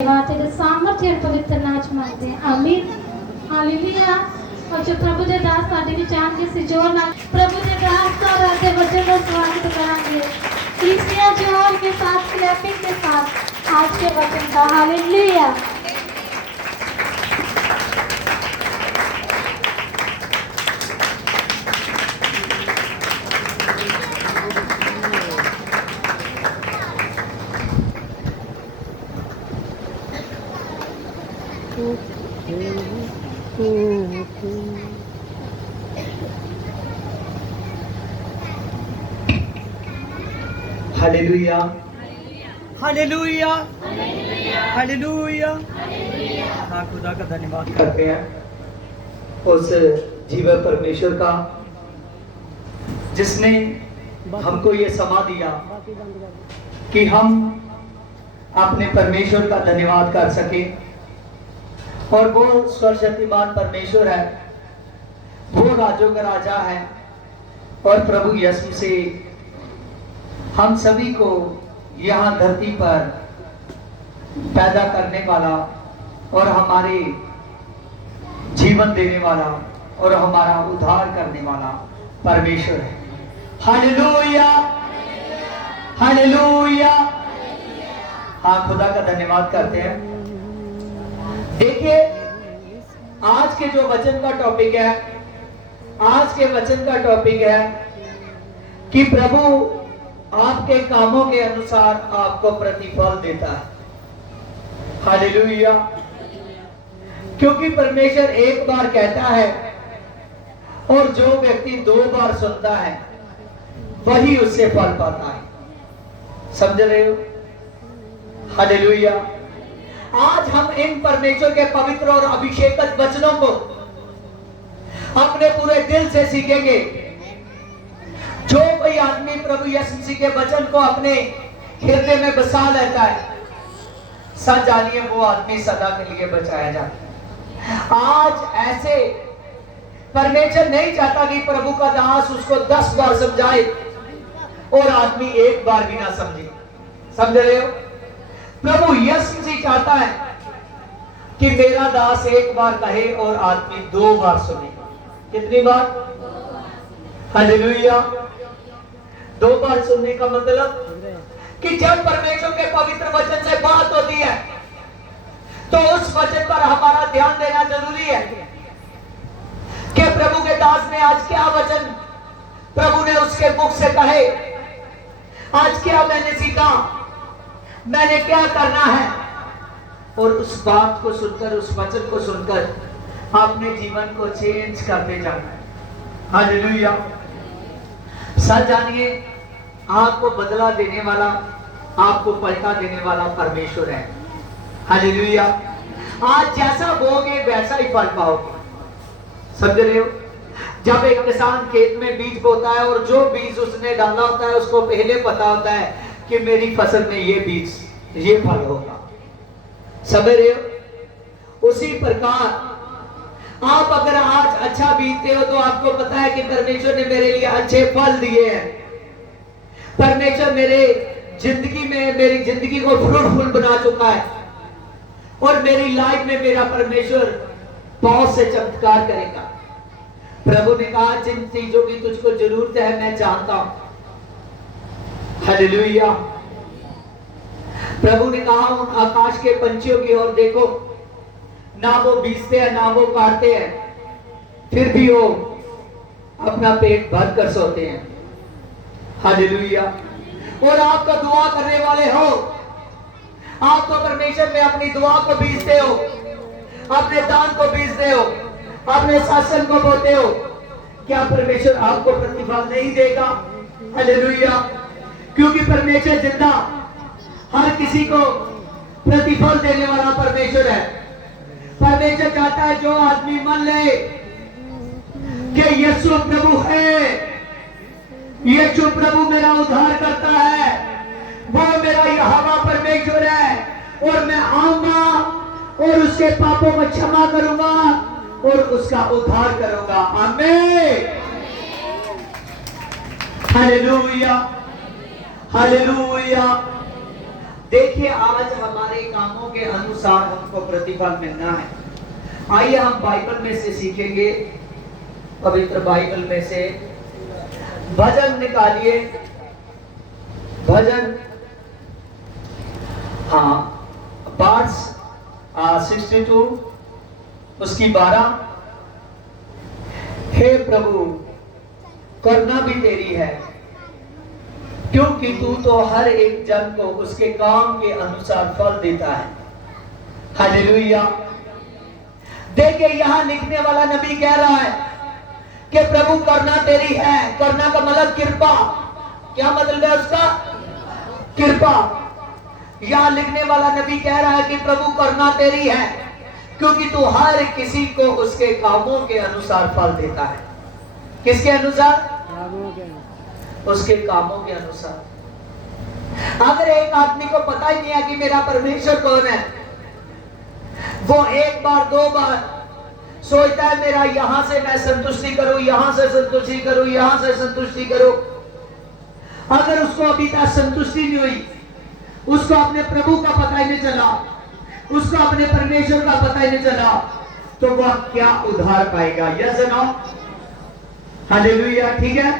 तेरे सामर्थ्य और पवित्र नाच मांगते हैं। आमीन हालेलुया। और जो प्रभु के दास साडे विच आके सिजोर नाल प्रभु के दास का रहते वचन का स्वागत करेंगे। क्रिस्टियन जोर के साथ क्लैपिंग के साथ आज के वचन का हालेलुया। Hallelujah hallelujah hallelujah. हाँ, खुदा का धन्यवाद करते हैं उस जीवन परमेश्वर का जिसने हमको ये समा दिया कि हम अपने परमेश्वर का धन्यवाद कर सके। और वो सर्वशक्तिमान परमेश्वर है, वो राजों का राजा है और प्रभु यीशु से हम सभी को यहाँ धरती पर पैदा करने वाला और हमारे जीवन देने वाला और हमारा उद्धार करने वाला परमेश्वर है। Hallelujah hallelujah. हाँ, खुदा का धन्यवाद करते हैं। देखिए, आज के जो वचन का टॉपिक है, आज के वचन का टॉपिक है कि प्रभु आपके कामों के अनुसार आपको प्रतिफल देता है। हालेलुया। क्योंकि परमेश्वर एक बार कहता है और जो व्यक्ति 2 बार सुनता है वही उससे फल पाता है। समझ रहे हो? हालेलुया। आज हम इन परमेश्वर के पवित्र और अभिषेकत वचनों को अपने पूरे दिल से सीखेंगे। जो कोई आदमी प्रभु यीशु मसीह के वचन को अपने हृदय में बसा लेता है, सच जानिए वो आदमी सदा के लिए बचाया जाता है। आज ऐसे परमेश्वर नहीं चाहता कि प्रभु का दास उसको 10 बार समझाए और आदमी 1 बार भी ना समझे। समझ रहे हो? प्रभु यीशु मसीह चाहता है कि मेरा दास 1 बार कहे और आदमी 2 बार सुने। कितनी बार? हालेलुया। 2 बार सुनने का मतलब कि जब परमेश्वर के पवित्र वचन से बात होती है तो उस वचन पर हमारा ध्यान देना जरूरी है कि प्रभु के दास ने आज क्या वचन प्रभु ने उसके मुख से कहे, आज क्या मैंने सीखा, मैंने क्या करना है। और उस बात को सुनकर, उस वचन को सुनकर अपने जीवन को चेंज करते जाना है। हालेलुया। सच जानिए, आपको बदला देने वाला, आपको पलटा देने वाला परमेश्वर है। हालेलुया। आज जैसा बोगे वैसा ही फल पाओगे। समझ रहे हो? जब एक किसान खेत में बीज बोता है और जो बीज उसने डाला होता है उसको पहले पता होता है कि मेरी फसल में ये बीज, ये फल होगा। समझ रहे हो? उसी प्रकार आप अगर आज अच्छा बीतते हो तो आपको पता है कि परमेश्वर ने मेरे लिए अच्छे फल दिए हैं। परमेश्वर मेरे जिंदगी में, मेरी जिंदगी को फ्रूटफुल बना चुका है और मेरी लाइफ में मेरा परमेश्वर बहुत से चमत्कार करेगा। प्रभु ने कहा, जिन चीजों की तुझको जरूरत है मैं जानता हूं। हालेलुया। प्रभु ने कहा, उन आकाश के पंछियों की ओर देखो, ना वो बीजते हैं ना वो काटते हैं, फिर भी वो अपना पेट भर कर सोते हैं। हालेलुया। और आप तो दुआ करने वाले हो, आप तो परमेश्वर में अपनी दुआ को बीजते हो, अपने दान को बीजते हो, अपने सत्संग को बोते हो। क्या परमेश्वर आपको प्रतिफल नहीं देगा? हालेलुया। क्योंकि परमेश्वर जिंदा हर किसी को प्रतिफल देने वाला परमेश्वर है। परमेश्वर चाहता है जो आदमी मान ले कि यीशु प्रभु है, यीशु प्रभु मेरा उद्धार करता है, वो मेरा यहोवा परमेश्वर है और मैं आऊंगा और उसके पापों को क्षमा करूंगा और उसका उद्धार करूंगा। आमीन। Hallelujah hallelujah. देखिए आज हमारे कामों के अनुसार हमको प्रतिफल मिलना है। आइए हम बाइबल में से सीखेंगे, पवित्र बाइबल में से भजन निकालिए। भजन पार्ट्स 62 उसकी 12। हे प्रभु करना भी तेरी है, क्योंकि तू तो हर एक जन को उसके काम के अनुसार फल देता है। हालेलुया। देखिए यहां लिखने वाला नबी कह रहा है कि प्रभु करना तेरी है। करना का मतलब कृपा। क्या मतलब है उसका? कृपा। यहां लिखने वाला नबी कह रहा है कि प्रभु करना तेरी है, क्योंकि तू हर किसी को उसके कामों के अनुसार फल देता है। किसके अनुसार? उसके कामों के अनुसार। अगर एक आदमी को पता ही नहीं है कि मेरा परमेश्वर कौन है, वो एक बार दो बार सोचता है मेरा यहां से मैं संतुष्टि करूं, यहां से संतुष्टि करूं, यहां से संतुष्टि करूं। अगर उसको अभी तक संतुष्टि नहीं हुई, उसको अपने प्रभु का पता ही नहीं चला, उसको अपने परमेश्वर का पता ही नहीं चला, तो वह क्या उद्धार पाएगा? Yes no? हालेलुया। ठीक है,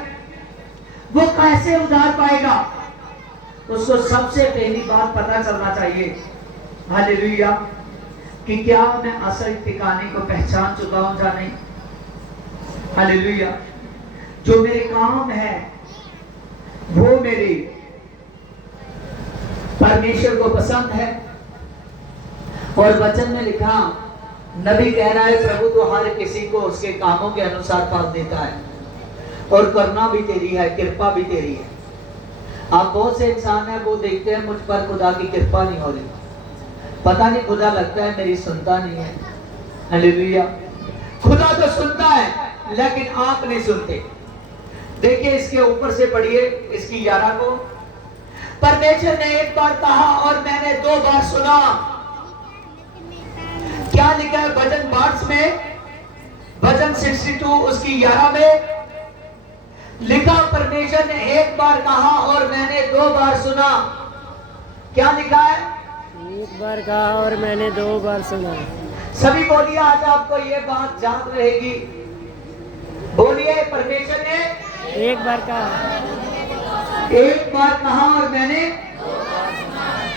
वो कैसे उद्धार पाएगा? उसको सबसे पहली बात पता चलना चाहिए, हालेलुया, कि क्या मैं असल ठिकाने को पहचान चुका हूं या नहीं। हालेलुया। जो मेरे काम है वो मेरे परमेश्वर को पसंद है। और वचन में लिखा, नबी कह रहा है प्रभु तो हर किसी को उसके कामों के अनुसार फल देता है, और करना भी तेरी है, कृपा भी तेरी है। आप बहुत से इंसान है वो देखते हैं मुझ पर खुदा की कृपा नहीं हो रही, पता नहीं खुदा लगता है मेरी सुनता नहीं है। हालेलुया। खुदा तो सुनता है लेकिन आप नहीं सुनते। देखिए इसके ऊपर से पढ़िए, इसकी 11 को। परमेश्वर ने एक बार कहा और मैंने 2 बार सुना। क्या लिखा है भजन पार्ट्स में? भजन 62 उसकी 11 में लिखा, परमेश्वर ने एक बार कहा और मैंने 2 बार सुना। क्या लिखा है? एक बार कहा और मैंने 2 बार सुना। सभी बोलिए, आज आपको ये बात याद रहेगी। बोलिए, परमेश्वर ने एक बार कहा, एक बार कहा और मैंने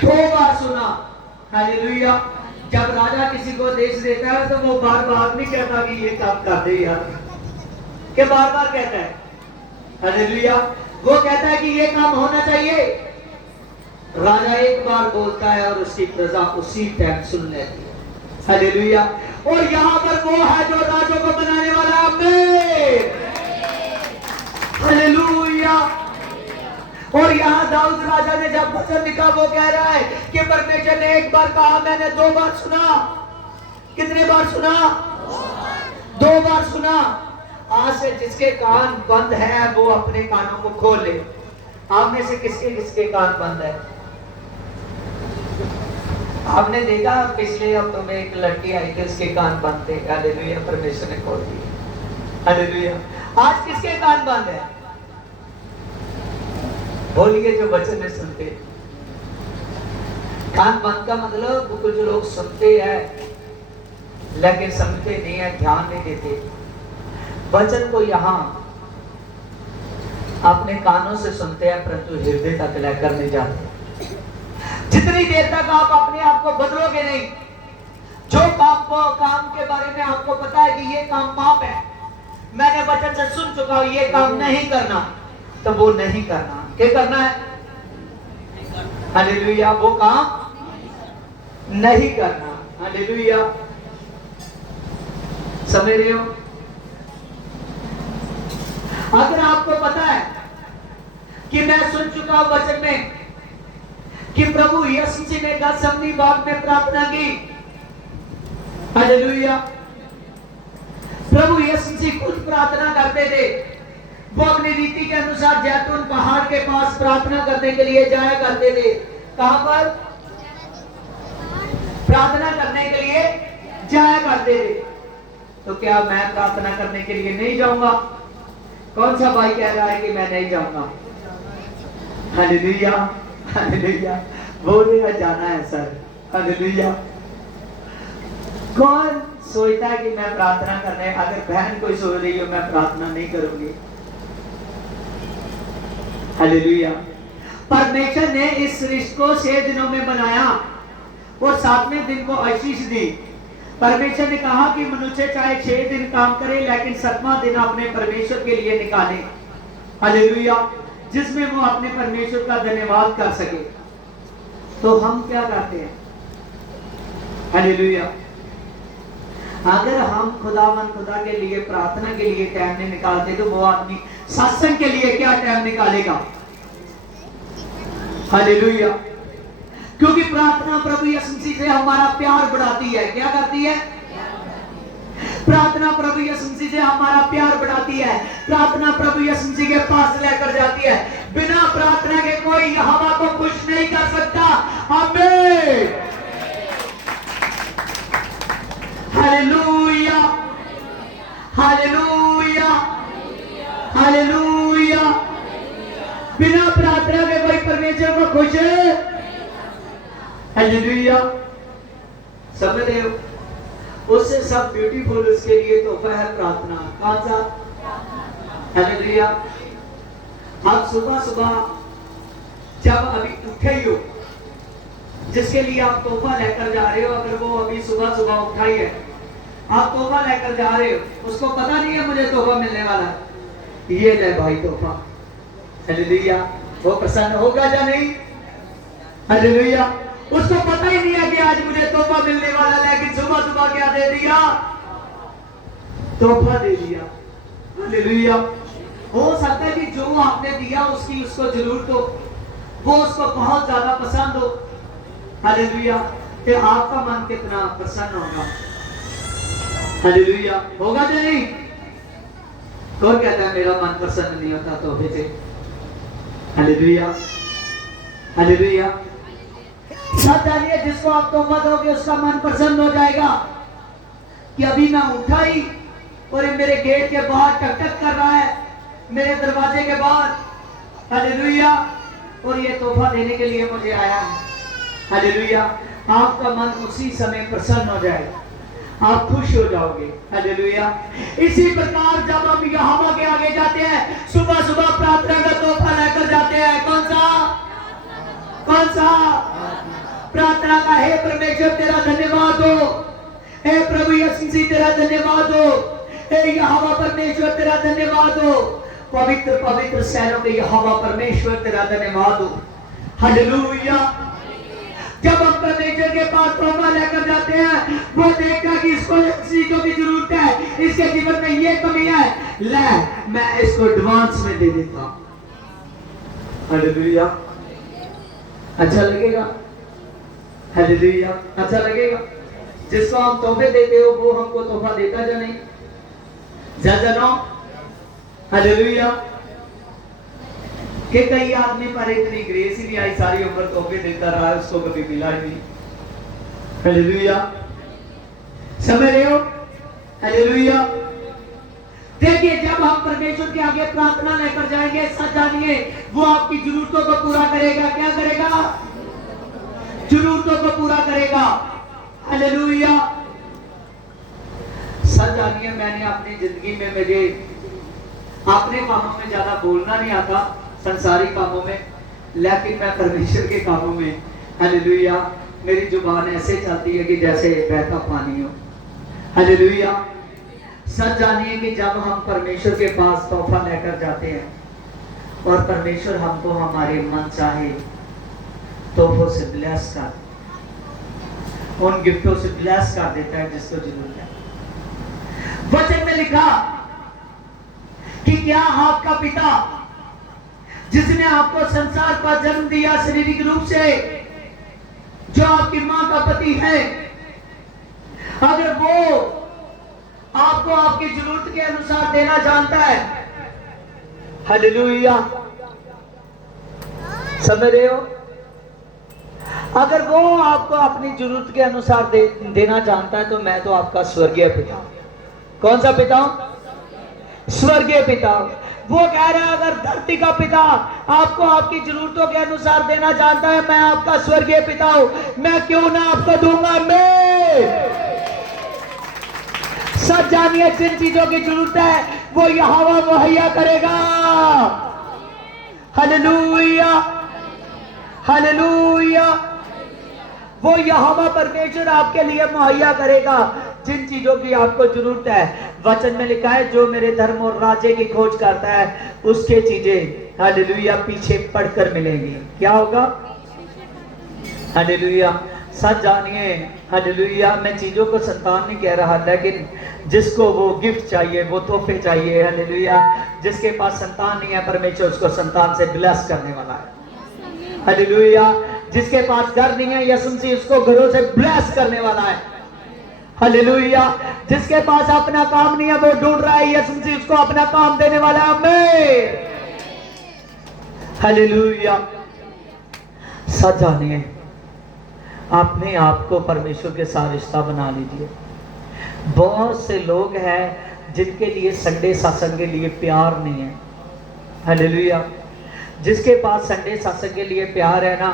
2 बार सुना। हालेलुया। जब राजा किसी को देश देता है तो वो बार बार नहीं कहता कि ये काम कर दे यार, के बार बार कहता है। हालेलुया। वो कहता है कि ये काम होना चाहिए। राजा एक बार बोलता है और उसकी प्रजा उसी टाइम सुन लेती है। हालेलुया। और यहां पर वो है जो राजों को बनाने वाला है। आमीन। हालेलुया। और यहाँ दाऊद राजा ने जब वचन लिखा, वो कह रहा है कि परमेश्वर ने एक बार कहा, मैंने 2 बार सुना। कितने बार सुना? 2 बार सुना। आज से जिसके कान बंद है वो अपने कानों को खोल ले। आप में से किसके किसके कान बंद है? आपने देखा पिछले हफ्तों में एक लड़की आई थी, उसके कान बंद थे। हालेलुया। परमेश्वर ने खोल दिए। हालेलुया। आज किसके कान बंद है? बोलिए, जो वचन में सुनते। कान बंद का मतलब कुछ लोग सुनते हैं लेकिन समझते नहीं है, ध्यान नहीं देते। वचन को यहाँ अपने कानों से सुनते हैं परंतु हृदय तक लेकर नहीं जाते। जितनी देर तक आप अपने आप को बदलोगे नहीं, जो काम के बारे में आपको पता है कि ये काम पाप है, मैंने वचन से सुन चुका हूं, ये काम नहीं करना, तो वो नहीं करना। क्या करना है? हालेलुया। वो काम नहीं करना। हालेलुया। समझ रहे हो? अगर आपको पता है कि मैं सुन चुका हूं वचन में कि प्रभु यीशु जी ने गethsemane बाग में प्रार्थना की। हालेलुया। प्रभु यीशु जी खुद प्रार्थना करते थे। वो अपनी रीति के अनुसार जैतून पहाड़ के पास प्रार्थना करने के लिए जाया करते थे। कहां पर? प्रार्थना करने के लिए जाया करते थे। तो क्या मैं प्रार्थना करने के लिए नहीं जाऊंगा? कौन सा भाई कह रहा है कि मैं नहीं जाऊंगा? हालेलुया। हालेलुया। बोल रहे जाना है सर। हालेलुया। कौन सोचता है कि मैं प्रार्थना करने, अगर बहन कोई सोच रही हो मैं प्रार्थना नहीं करूंगी। हालेलुया। परमेश्वर ने इस सृष्टि को 6 दिनों में बनाया और 7वें दिन को आशीष दी। परमेश्वर ने कहा कि मनुष्य चाहे 6 दिन काम करे लेकिन 7वां दिन अपने परमेश्वर के लिए निकाले। हालेलुया। जिसमें वो अपने परमेश्वर का धन्यवाद कर सके। तो हम क्या करते हैं? हालेलुया। अगर हम खुदा के लिए प्रार्थना के लिए टाइम नहीं निकालते तो वो आदमी सत्संग के लिए क्या टाइम निकालेगा? हालेलुया। क्योंकि प्रार्थना प्रभु यीशु मसीह से हमारा प्यार बढ़ाती है। क्या करती है? प्रार्थना प्रभु यीशु मसीह से हमारा प्यार बढ़ाती है। प्रार्थना प्रभु यीशु मसीह के पास लेकर जाती है। बिना प्रार्थना के कोई हवा को खुश नहीं कर सकता। आमीन। हालेलुया। हालेलुया। हालेलुया। बिना प्रार्थना के कोई परमेश्वर को खुश है। हालेलुया। समझ रहे हो? उससे सब ब्यूटीफुल उसके लिए तोहफा है प्रार्थना। कौन सा? हालेलुया। आप सुबह सुबह जब अभी उठे ही हो, जिसके लिए आप तोहफा लेकर जा रहे हो, अगर वो अभी सुबह सुबह उठा ही है, आप तोहफा लेकर जा रहे हो, उसको पता नहीं है मुझे तोहफा मिलने वाला है, ये ले भाई तोहफा। हालेलुया। वो प्रसन्न होगा या नहीं? हालेलुया। उसको पता ही नहीं है कि आज मुझे तोहफा मिलने वाला है, लेकिन सुबह सुबह क्या दे दिया? तोहफा दे दिया। हालेलुया। हो सकता है कि जो आपने दिया उसकी उसको जरूरत हो, वो उसको बहुत ज्यादा पसंद हो। हालेलुया। तो आपका मन कितना प्रसन्न होगा? हालेलुया। होगा या नहीं? कौन कहता है मेरा मन प्रसन्न नहीं होता तोहफे से? हालेलुया। हालेलुया। सब जानिए जिसको आप तोहफा दोगे उसका मन प्रसन्न हो जाएगा कि अभी मैं उठा ही और ये मेरे गेट के बाहर टक टक कर रहा है, मेरे दरवाजे के बाहर। हालेलुया। और ये तोहफा देने के लिए मुझे आया है। हालेलुया। आपका मन उसी समय प्रसन्न हो जाएगा, आप खुश हो जाओगे। हालेलुया। इसी प्रकार जब हम यहोवा के आगे जाते हैं, सुबह सुबह प्रार्थना का तोहफा लेकर जाते हैं। कौन सा? कौन सा? प्रार्थना का, हे परमेश्वर तेरा धन्यवाद हो, हे प्रभु यीशु मसीह तेरा धन्यवाद हो, हे यहोवा परमेश्वर तेरा धन्यवाद हो, पवित्र पवित्र सेनाओं के यहोवा परमेश्वर तेरा धन्यवाद हो। हालेलुया। जब हम परमेश्वर के पास तोहफा लेकर जाते हैं, वो देखता कि इसको चीजों की जरूरत है, इसके जीवन में ये कमी है, ले मैं इसको एडवांस में दे देता हूं। हालेलुया। अच्छा लगेगा? हालेलुया। अच्छा लगेगा? जिसको हम तोहफे देते हो वो हमको तोहफा देता या नहीं? जानो। हालेलुया। कि कई आदमी पर इतनी ग्रेस ही नहीं आई, सारी उम्र तोहफे देता रहा, उसको कभी मिला ही नहीं। हालेलुया। समझ रहे हो? हालेलुया। देखिए जब हम परमेश्वर के आगे प्रार्थना लेकर जाएंगे, सच जानिए वो आपकी जरूरतों को पूरा करेगा। क्या करेगा? जरूरतों को पूरा करेगा। हालेलुया। सच जानिए मैंने अपनी जिंदगी में, मुझे अपने कामों में ज्यादा बोलना नहीं आता, संसारी कामों में, लेकिन मैं परमेश्वर के कामों में, हालेलुया, मेरी जुबान ऐसे चलती है कि जैसे बहता पानी हो। हालेलुया। सच जानिए कि जब हम परमेश्वर के पास तोहफा लेकर जाते हैं और परमेश्वर हमको हमारे मन चाहे तोहफों से ब्लेस कर, उन गिफ्टों से ब्लेस कर देता है जिसको जरूरत है। वचन में लिखा कि क्या आपका पिता जिसने आपको संसार पर जन्म दिया शारीरिक रूप से, जो आपकी मां का पति है, अगर वो आपको आपकी जरूरत के अनुसार देना जानता है, हालेलुया, समझ रहे हो? अगर वो आपको अपनी जरूरत के अनुसार देना जानता है, तो मैं तो आपका स्वर्गीय पिता। कौन सा पिता? स्वर्गीय पिता। वो कह रहा है अगर धरती का पिता आपको आपकी जरूरतों के अनुसार देना जानता है, मैं आपका स्वर्गीय पिता हूं, मैं क्यों ना आपको दूंगा। मैं सब जानिए जिन चीजों की जरूरत है वो यहोवा मुहैया करेगा। Hallelujah, hallelujah. वो यहोवा परमेश्वर आपके लिए मुहैया करेगा जिन चीजों की आपको जरूरत है। वचन में लिखा है जो मेरे धर्म और राज्य की खोज करता है उसके चीजें, हालेलुया, पीछे पड़कर मिलेंगी। क्या होगा? हालेलुया। सच जानिए, हालेलुया, मैं चीजों को संतान नहीं कह रहा, लेकिन जिसको वो गिफ्ट चाहिए, वो तोहफे चाहिए, हालेलुया, जिसके पास संतान नहीं है, परमेश्वर उसको संतान से ब्लेस करने वाला है। हालेलुया। जिसके पास घर नहीं है, यीशु मसीह उसको घरों से ब्लेस करने वाला है। हालेलुया। जिसके पास अपना काम नहीं है, वो ढूंढ रहा है, यीशु मसीह उसको अपना काम देने वाला है। आमीन। हालेलुया। सच जानिए, अपने आप को परमेश्वर के साथ रिश्ता बना लीजिए। बहुत से लोग हैं जिनके लिए संडे सत्संग के लिए प्यार नहीं है। हालेलुया। जिसके पास संडे सत्संग के लिए प्यार है ना,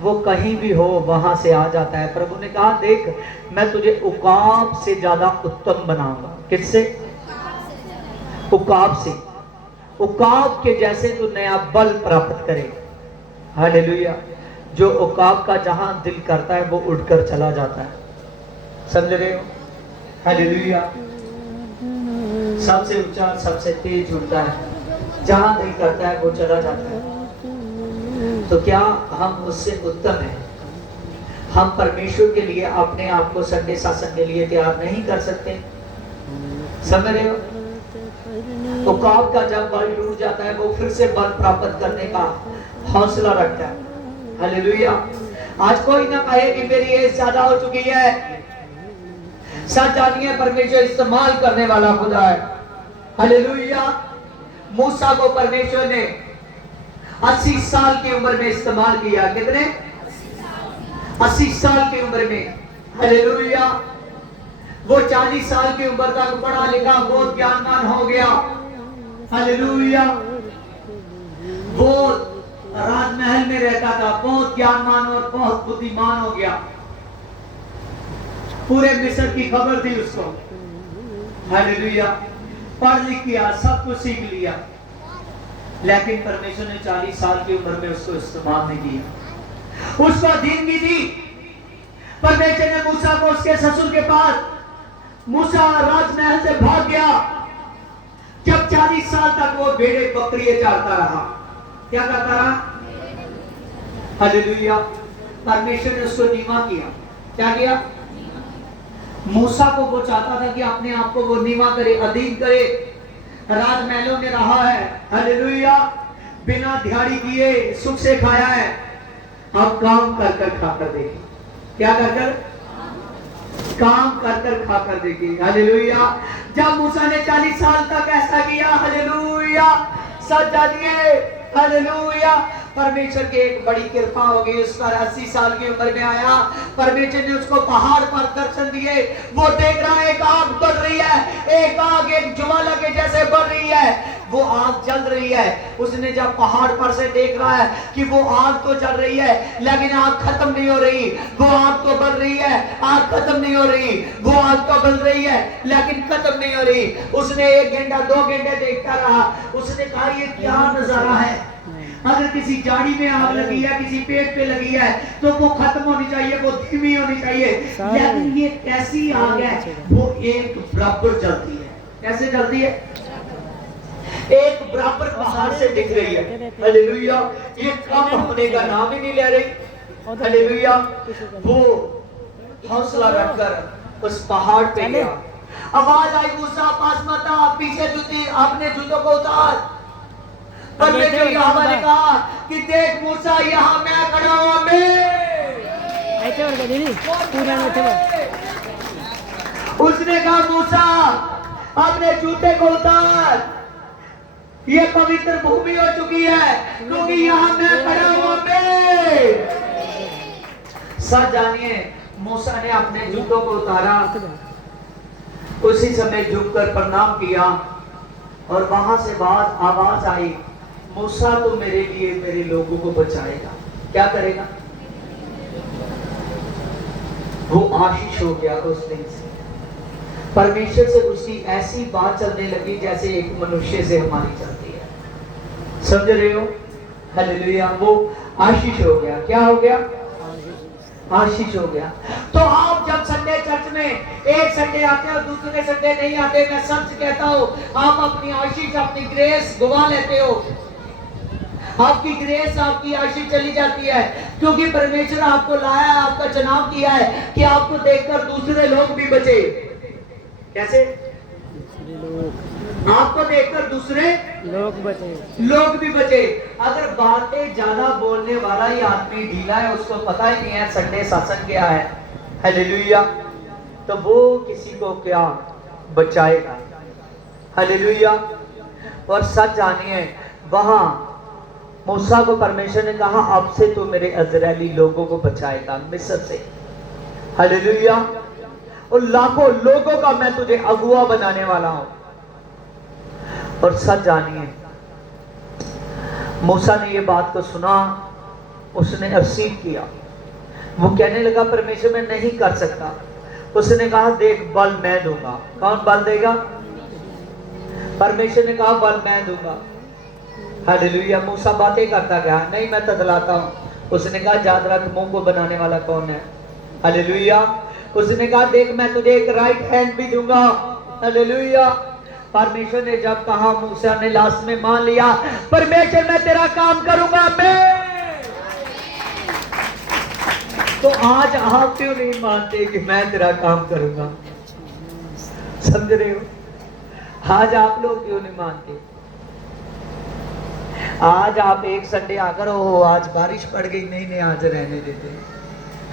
वो कहीं भी हो वहां से आ जाता है। प्रभु ने कहा देख मैं तुझे उकाब से ज्यादा उत्तम बनाऊंगा। किससे? उकाब से। उकाब के जैसे तू नया बल प्राप्त करेगा। हालेलुया। जो उकाब का जहां दिल करता है वो उड़कर चला जाता है। समझ रहे हो? हालेलुया। सबसे ऊंचा सबसे तेज उड़ता है, जहां दिल करता है वो चला जाता है। तो क्या हम उससे उत्तम हैं? हम परमेश्वर के लिए अपने आप को संडे सत्संग के लिए तैयार नहीं कर सकते। समझ रहे हो? उकाब का जब बल टूट जाता है वो फिर से बल प्राप्त करने का हौसला रखता है। हालेलुया। आज कोई ना कहे कि मेरी एज ज्यादा हो चुकी है। सच जानिए परमेश्वर इस्तेमाल करने वाला खुदा है। हालेलुया। मूसा को परमेश्वर ने 80 साल की उम्र में इस्तेमाल किया। कितने? 80 साल की उम्र में। हालेलुया। वो 40 साल की उम्र तक पढ़ा लिखा बहुत ज्ञानवान हो गया। हालेलुया। वो राजमहल में रहता था, बहुत ज्ञानवान और बहुत बुद्धिमान हो गया। पूरे मिस्र की खबर थी उसको। हालेलुया। पढ़ लिख किया, सब कुछ सीख लिया, लेकिन परमेश्वर ने 40 साल की उम्र में उसको इस्तेमाल नहीं किया। उसको अधीनगी दी। परमेश्वर ने मूसा को उसके ससुर के पास, मूसा राजमहल से भाग गया। जब 40 साल तक वो भेड़े बकरियां चारता रहा। क्या करता रहा? हालेलुया। परमेश्वर ने उसको नीवा किया। क्या किया? मूसा को वो चाहता था कि अपने आप को वो नीवा करे, अधीन करे। राजमहलों में रहा है। हालेलुया। बिना दिहाड़ी किए सुख से खाया है। अब काम कर कर खाकर देखिए। क्या कर कर? काम कर कर खाकर देखिए। हालेलुया। जब मूसा ने 40 साल तक ऐसा किया, हालेलुया, सच जानिए, हालेलुया, परमेश्वर की एक बड़ी कृपा हो गई। उस पर 80 साल की उम्र में आया। परमेश्वर ने उसको पहाड़ पर दर्शन दिए। वो देख रहा है एक आग बढ़ रही है, एक आग एक ज्वाला के जैसे बढ़ रही है, वो आग जल रही है। उसने जब पहाड़ पर से देख रहा है कि वो आग तो जल रही है लेकिन आग खत्म नहीं हो रही, वो आग तो बढ़ रही है, आग खत्म नहीं हो रही, वो आग तो बढ़ रही है लेकिन खत्म नहीं हो रही। उसने 1 घंटा 2 घंटे देखता रहा। उसने कहा ये क्या नजारा है? अगर किसी जाड़ी में आग लगी है, किसी पेड़ पे लगी है, तो वो खत्म होनी चाहिए, वो धीमी होनी चाहिए, लेकिन ये कैसी आग है? वो एक बराबर जलती है। कैसे जलती है? एक बराबर पहाड़ से दिख रही है। हालेलुया। ये कम होने का नाम ही नहीं ले रही। हालेलुया। वो हौसला रखकर उस पहाड़ पे गया। आवाज आई, मूसा पास मत आ, पीछे जूती अपने जूतों को उतार। परमेश्वर यहोवा ने कहा कि देख मूसा, यहाँ मैं खड़ा हूँ। उसने कहा मूसा अपने जूते को उतार, ये पवित्र भूमि हो चुकी है, क्योंकि यहाँ मैं खड़ा हूँ। सच जानिए, मूसा ने अपने जूतों को उतारा, उसी समय झुककर प्रणाम किया। और वहां से बाद आवाज आई, मूसा तो मेरे लिए मेरे लोगों को बचाएगा। क्या करेगा? वो आशीष हो गया उस दिन से। परमेश्वर से उसकी ऐसी बात चलने लगी जैसे एक मनुष्य से हमारी चलती है। समझ रहे हो? हालेलुया। वो आशीष हो गया। क्या हो गया? आशीष हो गया। तो आप जब संडे चर्च में एक संडे आते हो, दूसरे संडे नहीं आते, मैं सच कहता हूं, आप अपनी आशीष, अपनी ग्रेस गवा लेते हो। आपकी ग्रेस, आपकी आशीष चली जाती है, क्योंकि परमेश्वर आपको लाया है, आपका चुनाव किया है कि आपको देखकर दूसरे लोग भी बचे। कैसे? आपको देखकर दूसरे लोग भी बचे। अगर बातें ज्यादा बोलने वाला ही आदमी ढीला है, उसको पता ही नहीं है संडे सत्संग क्या है, हालेलुया, तो वो किसी को क्या बचाएगा? हालेलुया। और सच जानिए, वहां मूसा को परमेश्वर ने कहा, अब से तू मेरे इजरायली लोगों को बचाएगा मिस्र से। हालेलुया। और लाखों लोगों का मैं तुझे अगुआ बनाने वाला हूं। और सच जानिए, मूसा ने ये बात को सुना, उसने अक्सेप्ट किया। वो कहने लगा, परमेश्वर मैं नहीं कर सकता। उसने कहा, देख बल मैं दूंगा। कौन बल देगा? परमेश्वर ने कहा, बल मैं दूंगा। हालेलुया। मूसा बातें करता गया, नहीं मैं ततलाता हूं। उसने कहा, याद रख मुंह को बनाने वाला कौन है? हालेलुया। उसने कहा, देख मैं तुझे एक राइट हैंड भी दूंगा। हालेलुया। परमेश्वर ने जब कहा, मूसा ने लास्ट में मान लिया, परमेश्वर मैं तेरा काम करूंगा। मैं तो आज आप क्यों नहीं मानते कि मैं तेरा काम करूंगा? समझ रहे हो? आज आप लोग क्यों नहीं मानते? आज आप एक संडे आकर, ओ आज बारिश पड़ गई, नहीं नहीं आज रहने देते हैं।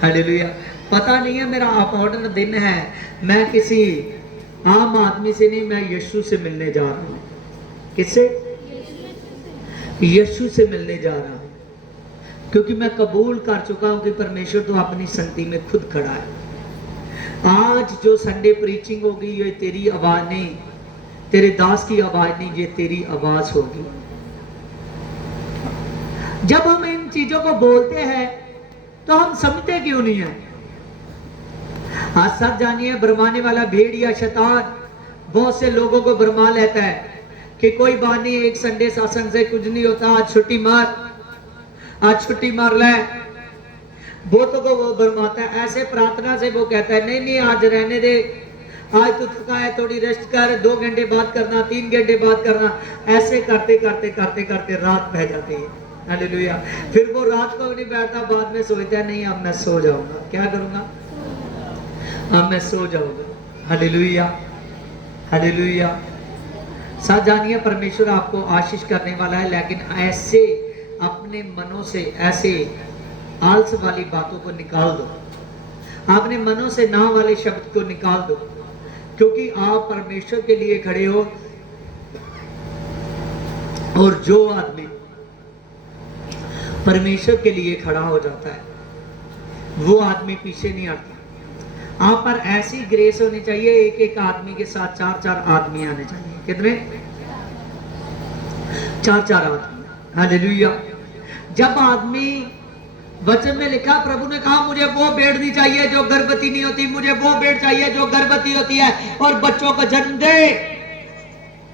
हालेलुया। पता नहीं है, मेरा अपॉर्डन दिन है, मैं किसी आम आदमी से नहीं, मैं यीशु से मिलने जा रहा हूं। किससे? यीशु से मिलने जा रहा हूं, क्योंकि मैं कबूल कर चुका हूं कि परमेश्वर तो अपनी संगति में खुद खड़ा है। आज जो संडे प्रीचिंग होगी, ये तेरी आवाज नहीं, तेरे दास की आवाज नहीं, ये तेरी आवाज होगी। जब हम इन चीजों को बोलते हैं तो हम समझते क्यों नहीं है? आज सब जानिए, भरमाने वाला भेड़ या शैतान बहुत से लोगों को भरमा लेता है कि कोई बात नहीं, एक संडे सत्संग से कुछ नहीं होता, आज छुट्टी मार, आज छुट्टी मार ले। बहुतों को वो भरमाता है। ऐसे प्रार्थना से वो कहता है, नहीं नहीं आज रहने दे, आज तो थका है, थोड़ी रेस्ट कर, 2 घंटे बाद करना, 3 घंटे बाद करना। ऐसे करते करते करते करते रात बह जाती है। हालेलुया। फिर वो रात को नहीं बैठता, बाद में सोचता है, नहीं अब मैं सो जाऊंगा। क्या करूंगा? अब मैं सो जाऊंगा। हालेलुया। हालेलुया। साथ जानिए, परमेश्वर आपको आशीष करने वाला है, लेकिन ऐसे अपने मनों से ऐसे आलस वाली बातों को निकाल दो, अपने मनों से ना वाले शब्द को निकाल दो, क्योंकि आप परमेश्वर के लिए खड़े हो। और जो आदमी परमेश्वर के लिए खड़ा हो जाता है, वो आदमी पीछे नहीं हटता। आप पर ऐसी ग्रेस होनी चाहिए, एक एक आदमी के साथ 4-4 आदमी आने चाहिए। कितने? 4-4 आदमी। हालेलुया। जब आदमी, वचन में लिखा, प्रभु ने कहा, मुझे वो भेड़ नहीं चाहिए जो गर्भवती नहीं होती, मुझे वो भेड़ चाहिए जो गर्भवती होती है और बच्चों को जन्म दे।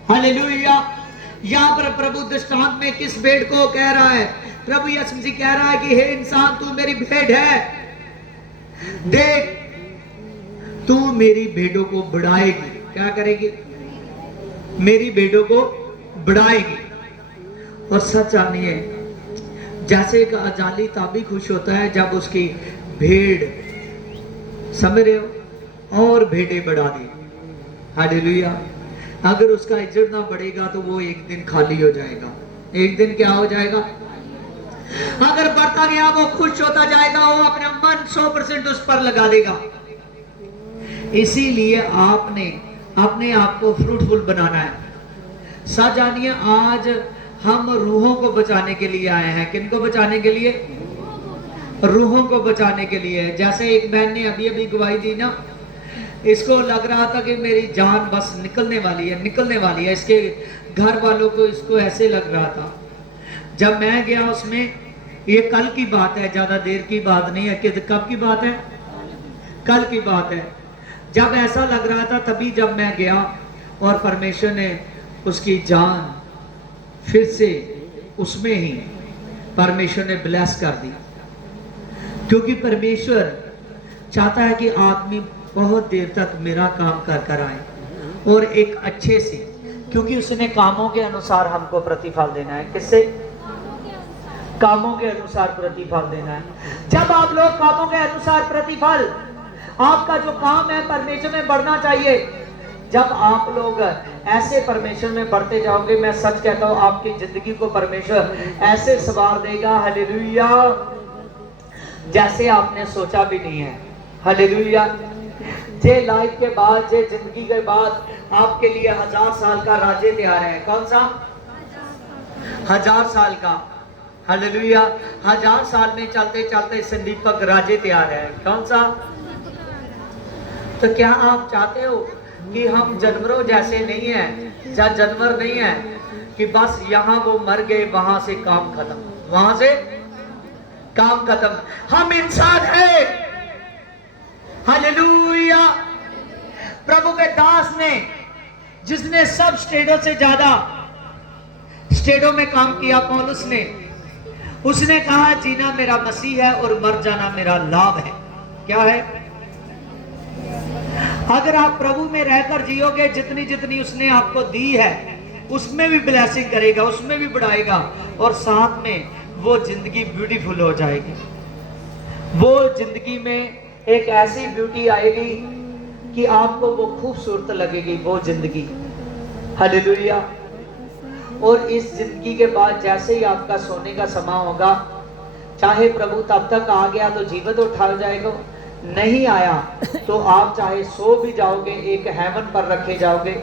हालेलुया। यहां पर प्रभु दृष्टांत में किस भेड़ को कह रहा है? प्रभु यीशु मसीह कह रहा है कि हे इंसान, तू मेरी भेड़ है, देख तू मेरी भेड़ों को बढ़ाएगी। क्या करेगी? मेरी भेड़ों को बढ़ाएगी। और सच जानिए, जैसे एक अजाली ताबी खुश होता है जब उसकी भेड़, समझ रहे हो, और भेड़ें बढ़ा दी। हालेलुया। अगर उसका इज्जत ना बढ़ेगा तो वो एक दिन खाली हो जाएगा। एक दिन क्या हो जाएगा? अगर बढ़ता गया वो खुश होता जाएगा, वो अपना मन 100% उस पर लगा देगा। इसीलिए आपने अपने आप को फ्रूटफुल बनाना है। सच जानिए, आज हम रूहों को बचाने के लिए आए हैं। किनको बचाने के लिए? रूहों को बचाने के लिए। जैसे एक बहन ने अभी अभी गवाही दी ना, इसको लग रहा था कि मेरी जान बस निकलने वाली है, निकलने वाली है, इसके घर वालों को इसको ऐसे लग रहा था। जब मैं गया उसमें, ये कल की बात है, ज्यादा देर की बात नहीं है। कि कब की बात है? कल की बात है। जब ऐसा लग रहा था तभी जब मैं गया और परमेश्वर ने उसकी जान फिर से उसमें ही परमेश्वर ने ब्लेस कर दी। क्योंकि परमेश्वर चाहता है कि आदमी बहुत देर तक मेरा काम कर कर आए और एक अच्छे से, क्योंकि उसने कामों के अनुसार हमको प्रतिफल देना है। किससे? कामों के अनुसार प्रतिफल देना है। जब आप लोग कामों के अनुसार प्रतिफल, आपका जो काम है परमेश्वर में बढ़ना चाहिए। जब आप लोग ऐसे परमेश्वर में बढ़ते जाओगे, मैं सच कहता हूं आपकी जिंदगी को परमेश्वर ऐसे सवार देगा, हालेलुया, जैसे आपने सोचा भी नहीं है। हालेलुया। जे लाइफ के बाद, जे जिंदगी के बाद आपके लिए 1000 साल का राज्य तैयार है। कौन सा? 1000 साल का। हालेलुया। 1000 साल में चलते चलते संदीपक राज्य तैयार है। कौन सा? तो क्या आप चाहते हो कि हम जानवरों जैसे नहीं है, या जानवर नहीं है कि बस यहाँ वो मर गए, वहां से काम खत्म, वहां से काम खत्म। हम इंसान हैं। हालेलुया। प्रभु के दास ने, जिसने सब स्टेटों से ज्यादा स्टेटों में काम किया, पौलुस ने, उसने कहा जीना मेरा मसीह है और मर जाना मेरा लाभ है। क्या है? अगर आप प्रभु में रहकर जियोगे, जितनी जितनी उसने आपको दी है उसमें भी ब्लेसिंग करेगा, उसमें भी बढ़ाएगा, और साथ में वो जिंदगी ब्यूटीफुल हो जाएगी। वो जिंदगी में एक ऐसी ब्यूटी आएगी कि आपको वो खूबसूरत लगेगी वो जिंदगी। हालेलुया। और इस जिंदगी के बाद जैसे ही आपका सोने का समय होगा, चाहे प्रभु तब तक आ गया तो जीवित उठा जाएगा, नहीं आया तो आप चाहे सो भी जाओगे, एक हेवन पर रखे जाओगे,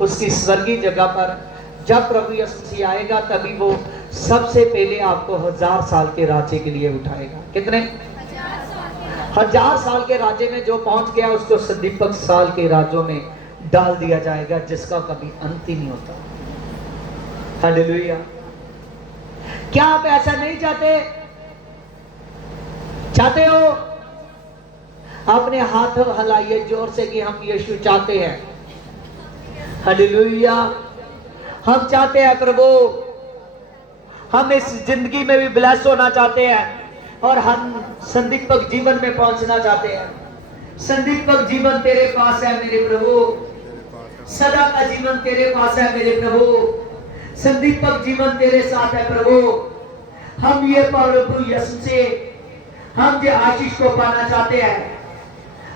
उसकी स्वर्गीय जगह पर। जब प्रभु यीशु मसीह आएगा तभी वो सबसे पहले आपको 1000 साल के राज्य के लिए उठाएगा। कितने? 1000 साल के राज्य में जो पहुंच गया उसको संदीपक साल के राज्यों में डाल दिया जाएगा, जिसका कभी अंत ही नहीं होता। हालेलुया। क्या आप ऐसा नहीं चाहते? चाहते हो? अपने हाथ हिलाइए जोर से कि हम यीशु चाहते हैं। हालेलुया। हम चाहते हैं प्रभु, हम इस जिंदगी में भी ब्लेस होना चाहते हैं और हम संदीपक जीवन में पहुंचना चाहते हैं। संदीपक जीवन तेरे पास है मेरे प्रभु, सदा का जीवन तेरे पास है मेरे प्रभु, संदीपक जीवन तेरे साथ है प्रभु। हम ये प्रभु यीशु से हम जो आशीष को पाना चाहते हैं,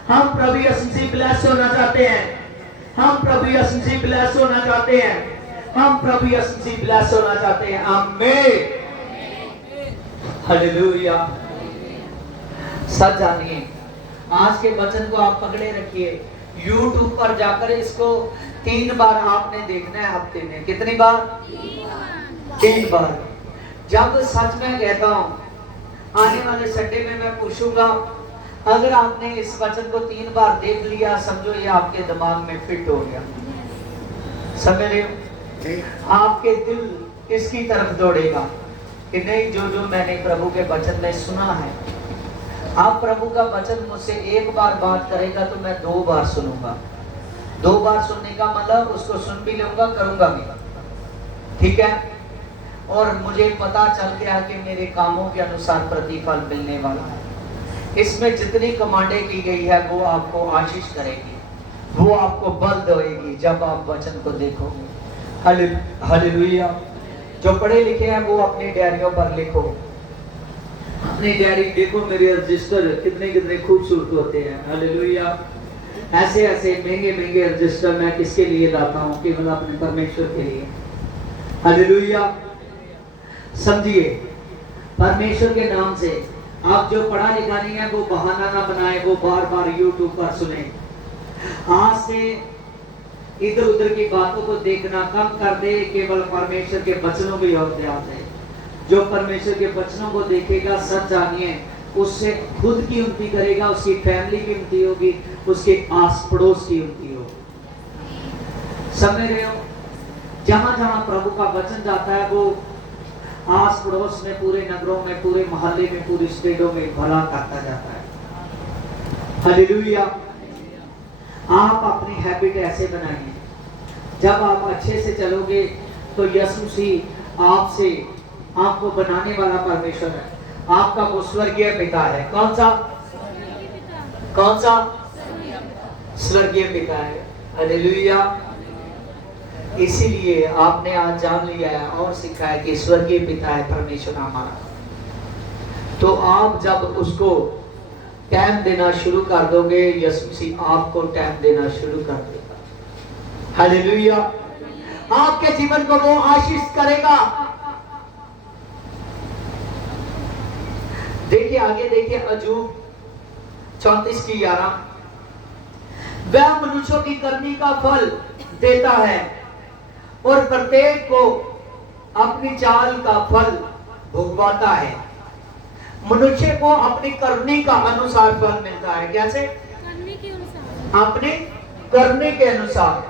हम प्रभु यीशु से ब्लेस होना चाहते हैं, हम प्रभु यीशु से ब्लेस होना चाहते हैं, हम प्रभु यीशु से ब्लेस होना चाहते हैं। आमीन। हालेलुया। सच जानिए, आज के वचन को आप पकड़े रखिए। YouTube पर जाकर इसको 3 बार आपने देखना है हफ्ते में। कितनी बार? 3 बार। जब सच में कहता हूं, आने वाले संडे में मैं पूछूंगा, अगर आपने इस वचन को 3 बार देख लिया, समझो ये आपके दिमाग में फिट हो गया। समझ रहे हो? आपके दिल इसकी तरफ दौड़ेगा कि नहीं, जो जो मैंने प्रभु के वचन में सुना है। आप प्रभु का वचन मुझसे 1 बार बात करेगा तो मैं 2 बार सुनूंगा। 2 बार सुनने का मतलब उसको सुन भी लूंगा, करूंगा भी। ठीक है? और मुझे पता चल गया कि मेरे कामों के अनुसार प्रतिफल मिलने वाला है। इसमें जितनी कमांडें की गई है वो आपको आशीष करेगी, वो आपको बल देगी जब आप वचन को देखोगे। हालेलुया। जो पढ़े लिखे हैं वो अपनी डायरियों पर लिखो, अपनी डायरी देखो, मेरे रजिस्टर कितने कितने खूबसूरत होते हैं। हालेलुया। ऐसे ऐसे महंगे महंगे रजिस्टर मैं किसके लिए लाता हूँ? केवल अपने परमेश्वर के लिए। हालेलुया। समझिए, परमेश्वर के नाम से आप जो पढ़ा लिखा नहीं है वो बहाना ना बनाए, वो बार बार YouTube पर सुने। आज से इधर उधर की बातों को देखना कम कर दे, केवल परमेश्वर के वचनों पे ध्यान दे। जो परमेश्वर के वचनों को देखेगा, सच जानिए, उससे खुद की उन्नति करेगा, उसकी फैमिली की उन्नति होगी, उसके आस पड़ोस की उन्नति होगी। समझ रहे हो? जहां जहां प्रभु का वचन जाता है वो आस पड़ोस में, पूरे नगरों में, पूरे मोहल्ले में, पूरी स्टेटों में भला करता जाता है। हालेलुया। आप अपनी हैबिट ऐसे बनाइए, जब आप अच्छे से चलोगे तो यीशु मसीह आपसे, आपको बनाने वाला परमेश्वर है, आपका वो स्वर्गीय पिता है। कौन सा? कौन सा? स्वर्गीय पिता है। हालेलुया। इसीलिए आपने आज जान लिया है और सीखा है कि स्वर्गीय पिता है परमेश्वर हमारा। तो आप जब उसको टाइम देना शुरू कर दोगे, यीशु मसीह आपको टाइम देना शुरू कर देगा। हालेलुया। आपके जीवन को वो आशीष करेगा। देखिए आगे, देखिए अजूब 34:11, वह मनुष्यों की करनी का फल देता है और प्रत्येक को अपनी चाल का फल भुगवाता है। मनुष्य को अपनी करनी का अनुसार फल मिलता है। कैसे? करने के अनुसार, अपने करने के अनुसार।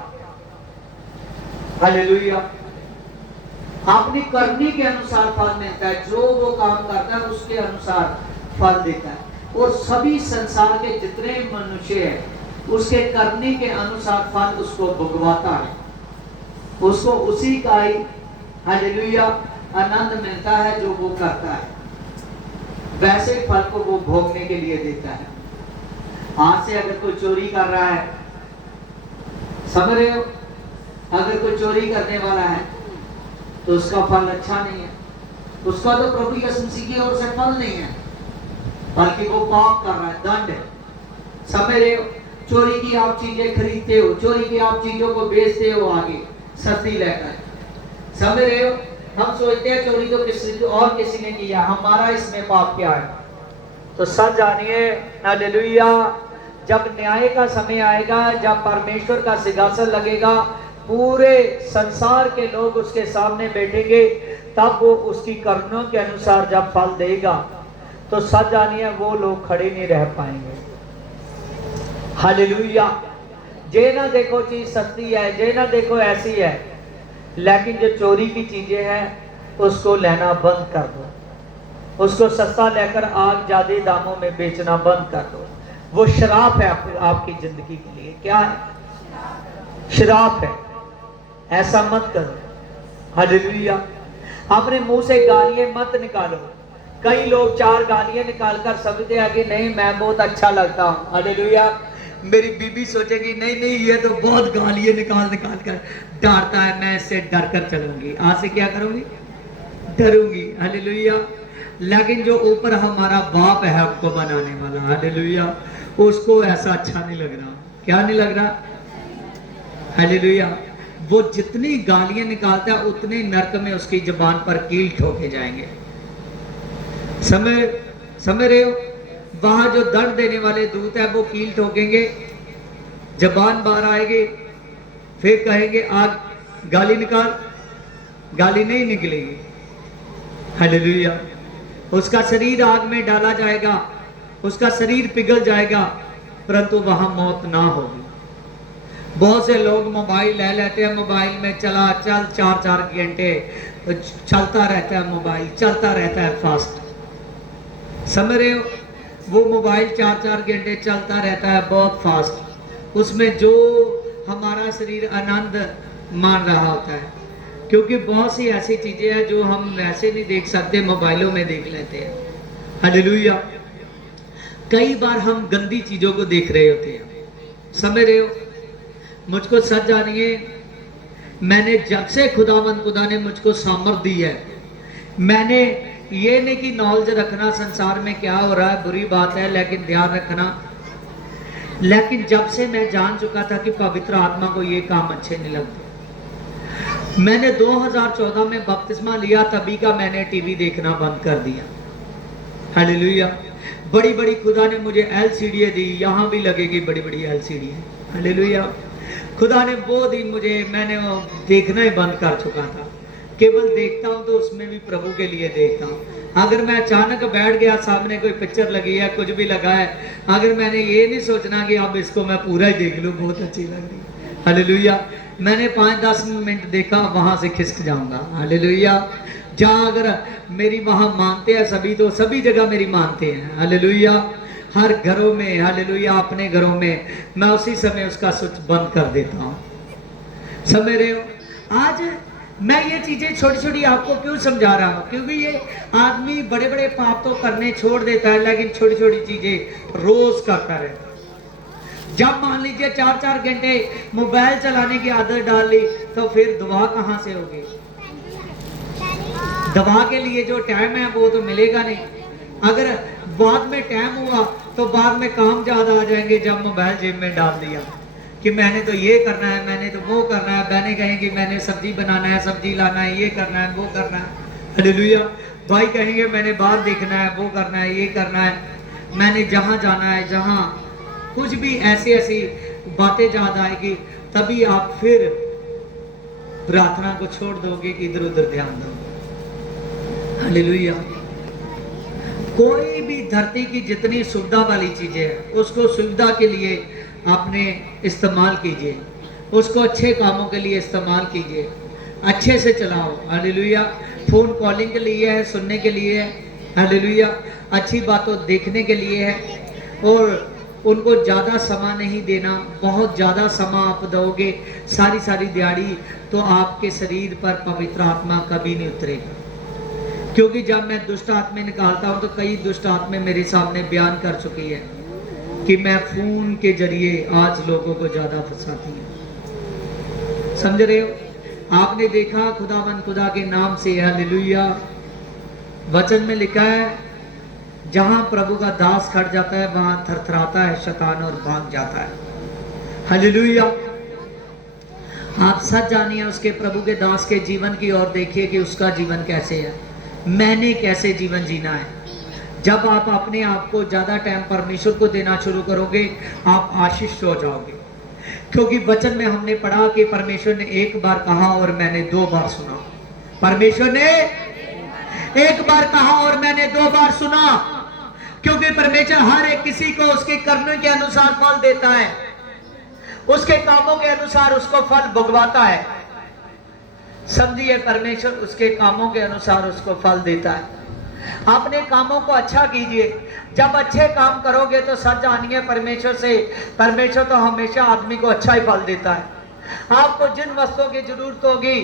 हालेलुया। अपनी करनी के अनुसार फल मिलता है। जो वो काम करता है उसके अनुसार फल देता है। और सभी संसार के जितने मनुष्य हैं उसके करने के अनुसार फल उसको भुगवाता है। उसको उसी का ही, हालेलुया, आनंद मिलता है जो वो करता है। वैसे फल को वो भोगने के लिए देता है। आज से अगर कोई चोरी कर रहा है, समझ रहे हो, अगर कोई चोरी करने वाला है तो उसका फल अच्छा नहीं है। उसका तो प्रभु यीशु मसीह की ओर से फल नहीं है, बल्कि वो पाप कर रहा है, दंड है। समझ रहे हो? चोरी की आप चीजें खरीदते हो, चोरी की आप चीजों को बेचते हो आगे सस्ती लेकर। समझ रहे हो? हम सोचते हैं चोरी तो किसी और किसी ने किया, हमारा इसमें पाप क्या है? तो सच जानिए, हालेलुया, जब न्याय का समय आएगा, जब परमेश्वर का सिंहासन लगेगा, पूरे संसार के लोग उसके सामने बैठेंगे, तब वो उसकी कर्मों के अनुसार जब फल देगा तो सच जानिए वो लोग खड़े नहीं रह पाएंगे। हालेलुया। जे ना देखो चीज सस्ती है, जे ना देखो ऐसी है, लेकिन जो चोरी की चीजें हैं उसको लेना बंद कर दो। उसको सस्ता लेकर आग ज्यादा दामों में बेचना बंद कर दो। वो शराप है आपकी जिंदगी के लिए। क्या है? शराप है। ऐसा मत करो। हालेलुया। अपने मुंह से गालियां मत निकालो। कई लोग 4 गालियां निकालकर समझते हैं कि नहीं मैं बहुत अच्छा लगता हूं। हालेलुया। मेरी बीबी सोचेगी नहीं नहीं ये तो बहुत गालियां निकाल कर डांटता है, मैं इससे डर कर चलूंगी। आज से क्या करूंगी? डरूंगी। हालेलुया। लेकिन जो ऊपर हमारा बाप है हमको बनाने वाला, हालेलुया, उसको ऐसा अच्छा नहीं लग रहा। क्या नहीं लग रहा? हालेलुया। वो जितनी गालियां निकालता है उतने नरक में उसकी जुबान पर कील ठोके जाएंगे। समझ रहे हो? वहां जो दंड देने वाले दूत है वो कील ठोकेंगे, जबान बाहर आएगी, फिर कहेंगे आग गाली निकाल, गाली नहीं निकलेगी। हालेलुया। उसका शरीर आग में डाला जाएगा, उसका शरीर पिघल जाएगा, परंतु वहां मौत ना होगी। बहुत से लोग मोबाइल ले लेते हैं, मोबाइल में चल 4-4 घंटे चलता रहता है, मोबाइल चलता रहता है फास्ट। समझ रहे हो? वो मोबाइल 4-4 घंटे चलता रहता है बहुत फास्ट। उसमें जो हमारा शरीर आनंद मान रहा होता है, क्योंकि बहुत सी ऐसी चीजें हैं जो हम वैसे नहीं देख सकते, मोबाइलों में देख लेते हैं। हालेलुया। कई बार हम गंदी चीजों को देख रहे होते हैं। समझ रहे हो? मुझको सच जानिए, मैंने जब से खुदा ने मुझको सामर्थ दी है, मैंने ये नहीं कि नॉलेज रखना संसार में क्या हो रहा है बुरी बात है, लेकिन ध्यान रखना, लेकिन जब से मैं जान चुका था कि पवित्र आत्मा को ये काम अच्छे नहीं लगते, मैंने 2014 में बपतिस्मा लिया, तभी का मैंने टीवी देखना बंद कर दिया। हालेलुया। बड़ी बड़ी खुदा ने मुझे एलसीडी दी, यहाँ भी लगेगी बड़ी बड़ी एलसीडी। हालेलुया। खुदा ने वो दिन मुझे, मैंने वो देखना ही बंद कर चुका था। केवल देखता हूँ तो उसमें भी प्रभु के लिए देखता हूँ। अगर मैं अचानक बैठ गया, सामने कोई पिक्चर लगी है, कुछ भी लगा है, अगर मैंने ये नहीं सोचना कि अब इसको मैं पूरा ही देख लूँ, बहुत अच्छी लग रही है, हालेलुया, मैंने 5-10 मिनट देखा, वहां से खिसक जाऊंगा। हालेलुया। जहां अगर मेरी वहां मानते हैं सभी, तो सभी जगह मेरी मानते हैं। हालेलुया। हर घरों में, हालेलुया, अपने घरों में मैं उसी समय उसका स्विच बंद कर देता हूं। समझ रहे हो? आज मैं ये चीजें छोटी छोटी आपको क्यों समझा रहा हूं? क्योंकि ये आदमी बड़े बड़े पाप तो करने छोड़ देता है, लेकिन छोटी छोटी चीजें रोज करता रहता है। जब मान लीजिए 4-4 घंटे मोबाइल चलाने की आदत डाल ली, तो फिर दुआ कहां से होगी? दवा के लिए जो टाइम है वो तो मिलेगा नहीं। अगर बाद में टाइम हुआ तो बाद में काम ज्यादा आ जाएंगे। जब मोबाइल जेब में डाल दिया कि मैंने तो ये करना है, मैंने तो वो करना है, बहनें कहेंगी मैंने सब्जी बनाना है, सब्जी लाना है, ये करना है, वो करना है। हालेलुया। भाई कहेंगे मैंने बाहर देखना है, वो करना है, ये करना है, मैंने जहां जाना है, जहां कुछ भी ऐसी ऐसी बातें याद आएगी, तभी आप फिर प्रार्थना को छोड़ दोगे कि इधर उधर ध्यान दोगे। हालेलुया। कोई भी धरती की जितनी सुविधा वाली चीजें हैं, उसको सुविधा के लिए आपने इस्तेमाल कीजिए, उसको अच्छे कामों के लिए इस्तेमाल कीजिए, अच्छे से चलाओ। हालेलुया। फोन कॉलिंग के लिए है, सुनने के लिए है। हालेलुया। अच्छी बातों देखने के लिए है, और उनको ज़्यादा समय नहीं देना। बहुत ज़्यादा समय आप दोगे सारी सारी दिहाड़ी, तो आपके शरीर पर पवित्र आत्मा कभी नहीं उतरेगा। क्योंकि जब मैं दुष्ट आत्मा निकालता हूं, तो कई दुष्ट आत्मा मेरे सामने बयान कर चुकी है कि मैं फोन के जरिए आज लोगों को ज्यादा फंसाती हूं। समझ रहे हो? आपने देखा खुदावंद खुदा के नाम से, हालेलुया, वचन में लिखा है जहां प्रभु का दास खड़ जाता है वहां थरथराता है शैतान और भाग जाता है। हालेलुया। आप सच जानिए उसके प्रभु के दास के जीवन की और देखिए कि उसका जीवन कैसे है, मैंने कैसे जीवन जीना है। जब आप अपने आप को ज्यादा टाइम परमेश्वर को देना शुरू करोगे, आप आशीष हो जाओगे। क्योंकि वचन में हमने पढ़ा कि परमेश्वर ने एक बार कहा और मैंने 2 बार सुना। परमेश्वर ने एक बार कहा और मैंने 2 बार सुना। क्योंकि परमेश्वर हर एक किसी को उसके करने के अनुसार फल देता है, उसके कामों के अनुसार उसको फल भुगवाता है। समझिए, परमेश्वर उसके कामों के अनुसार उसको फल देता है। अपने कामों को अच्छा कीजिए। जब अच्छे काम करोगे तो सच जानिए परमेश्वर से, परमेश्वर तो हमेशा आदमी को अच्छा ही फल देता है। आपको जिन वस्तुओं की जरूरत होगी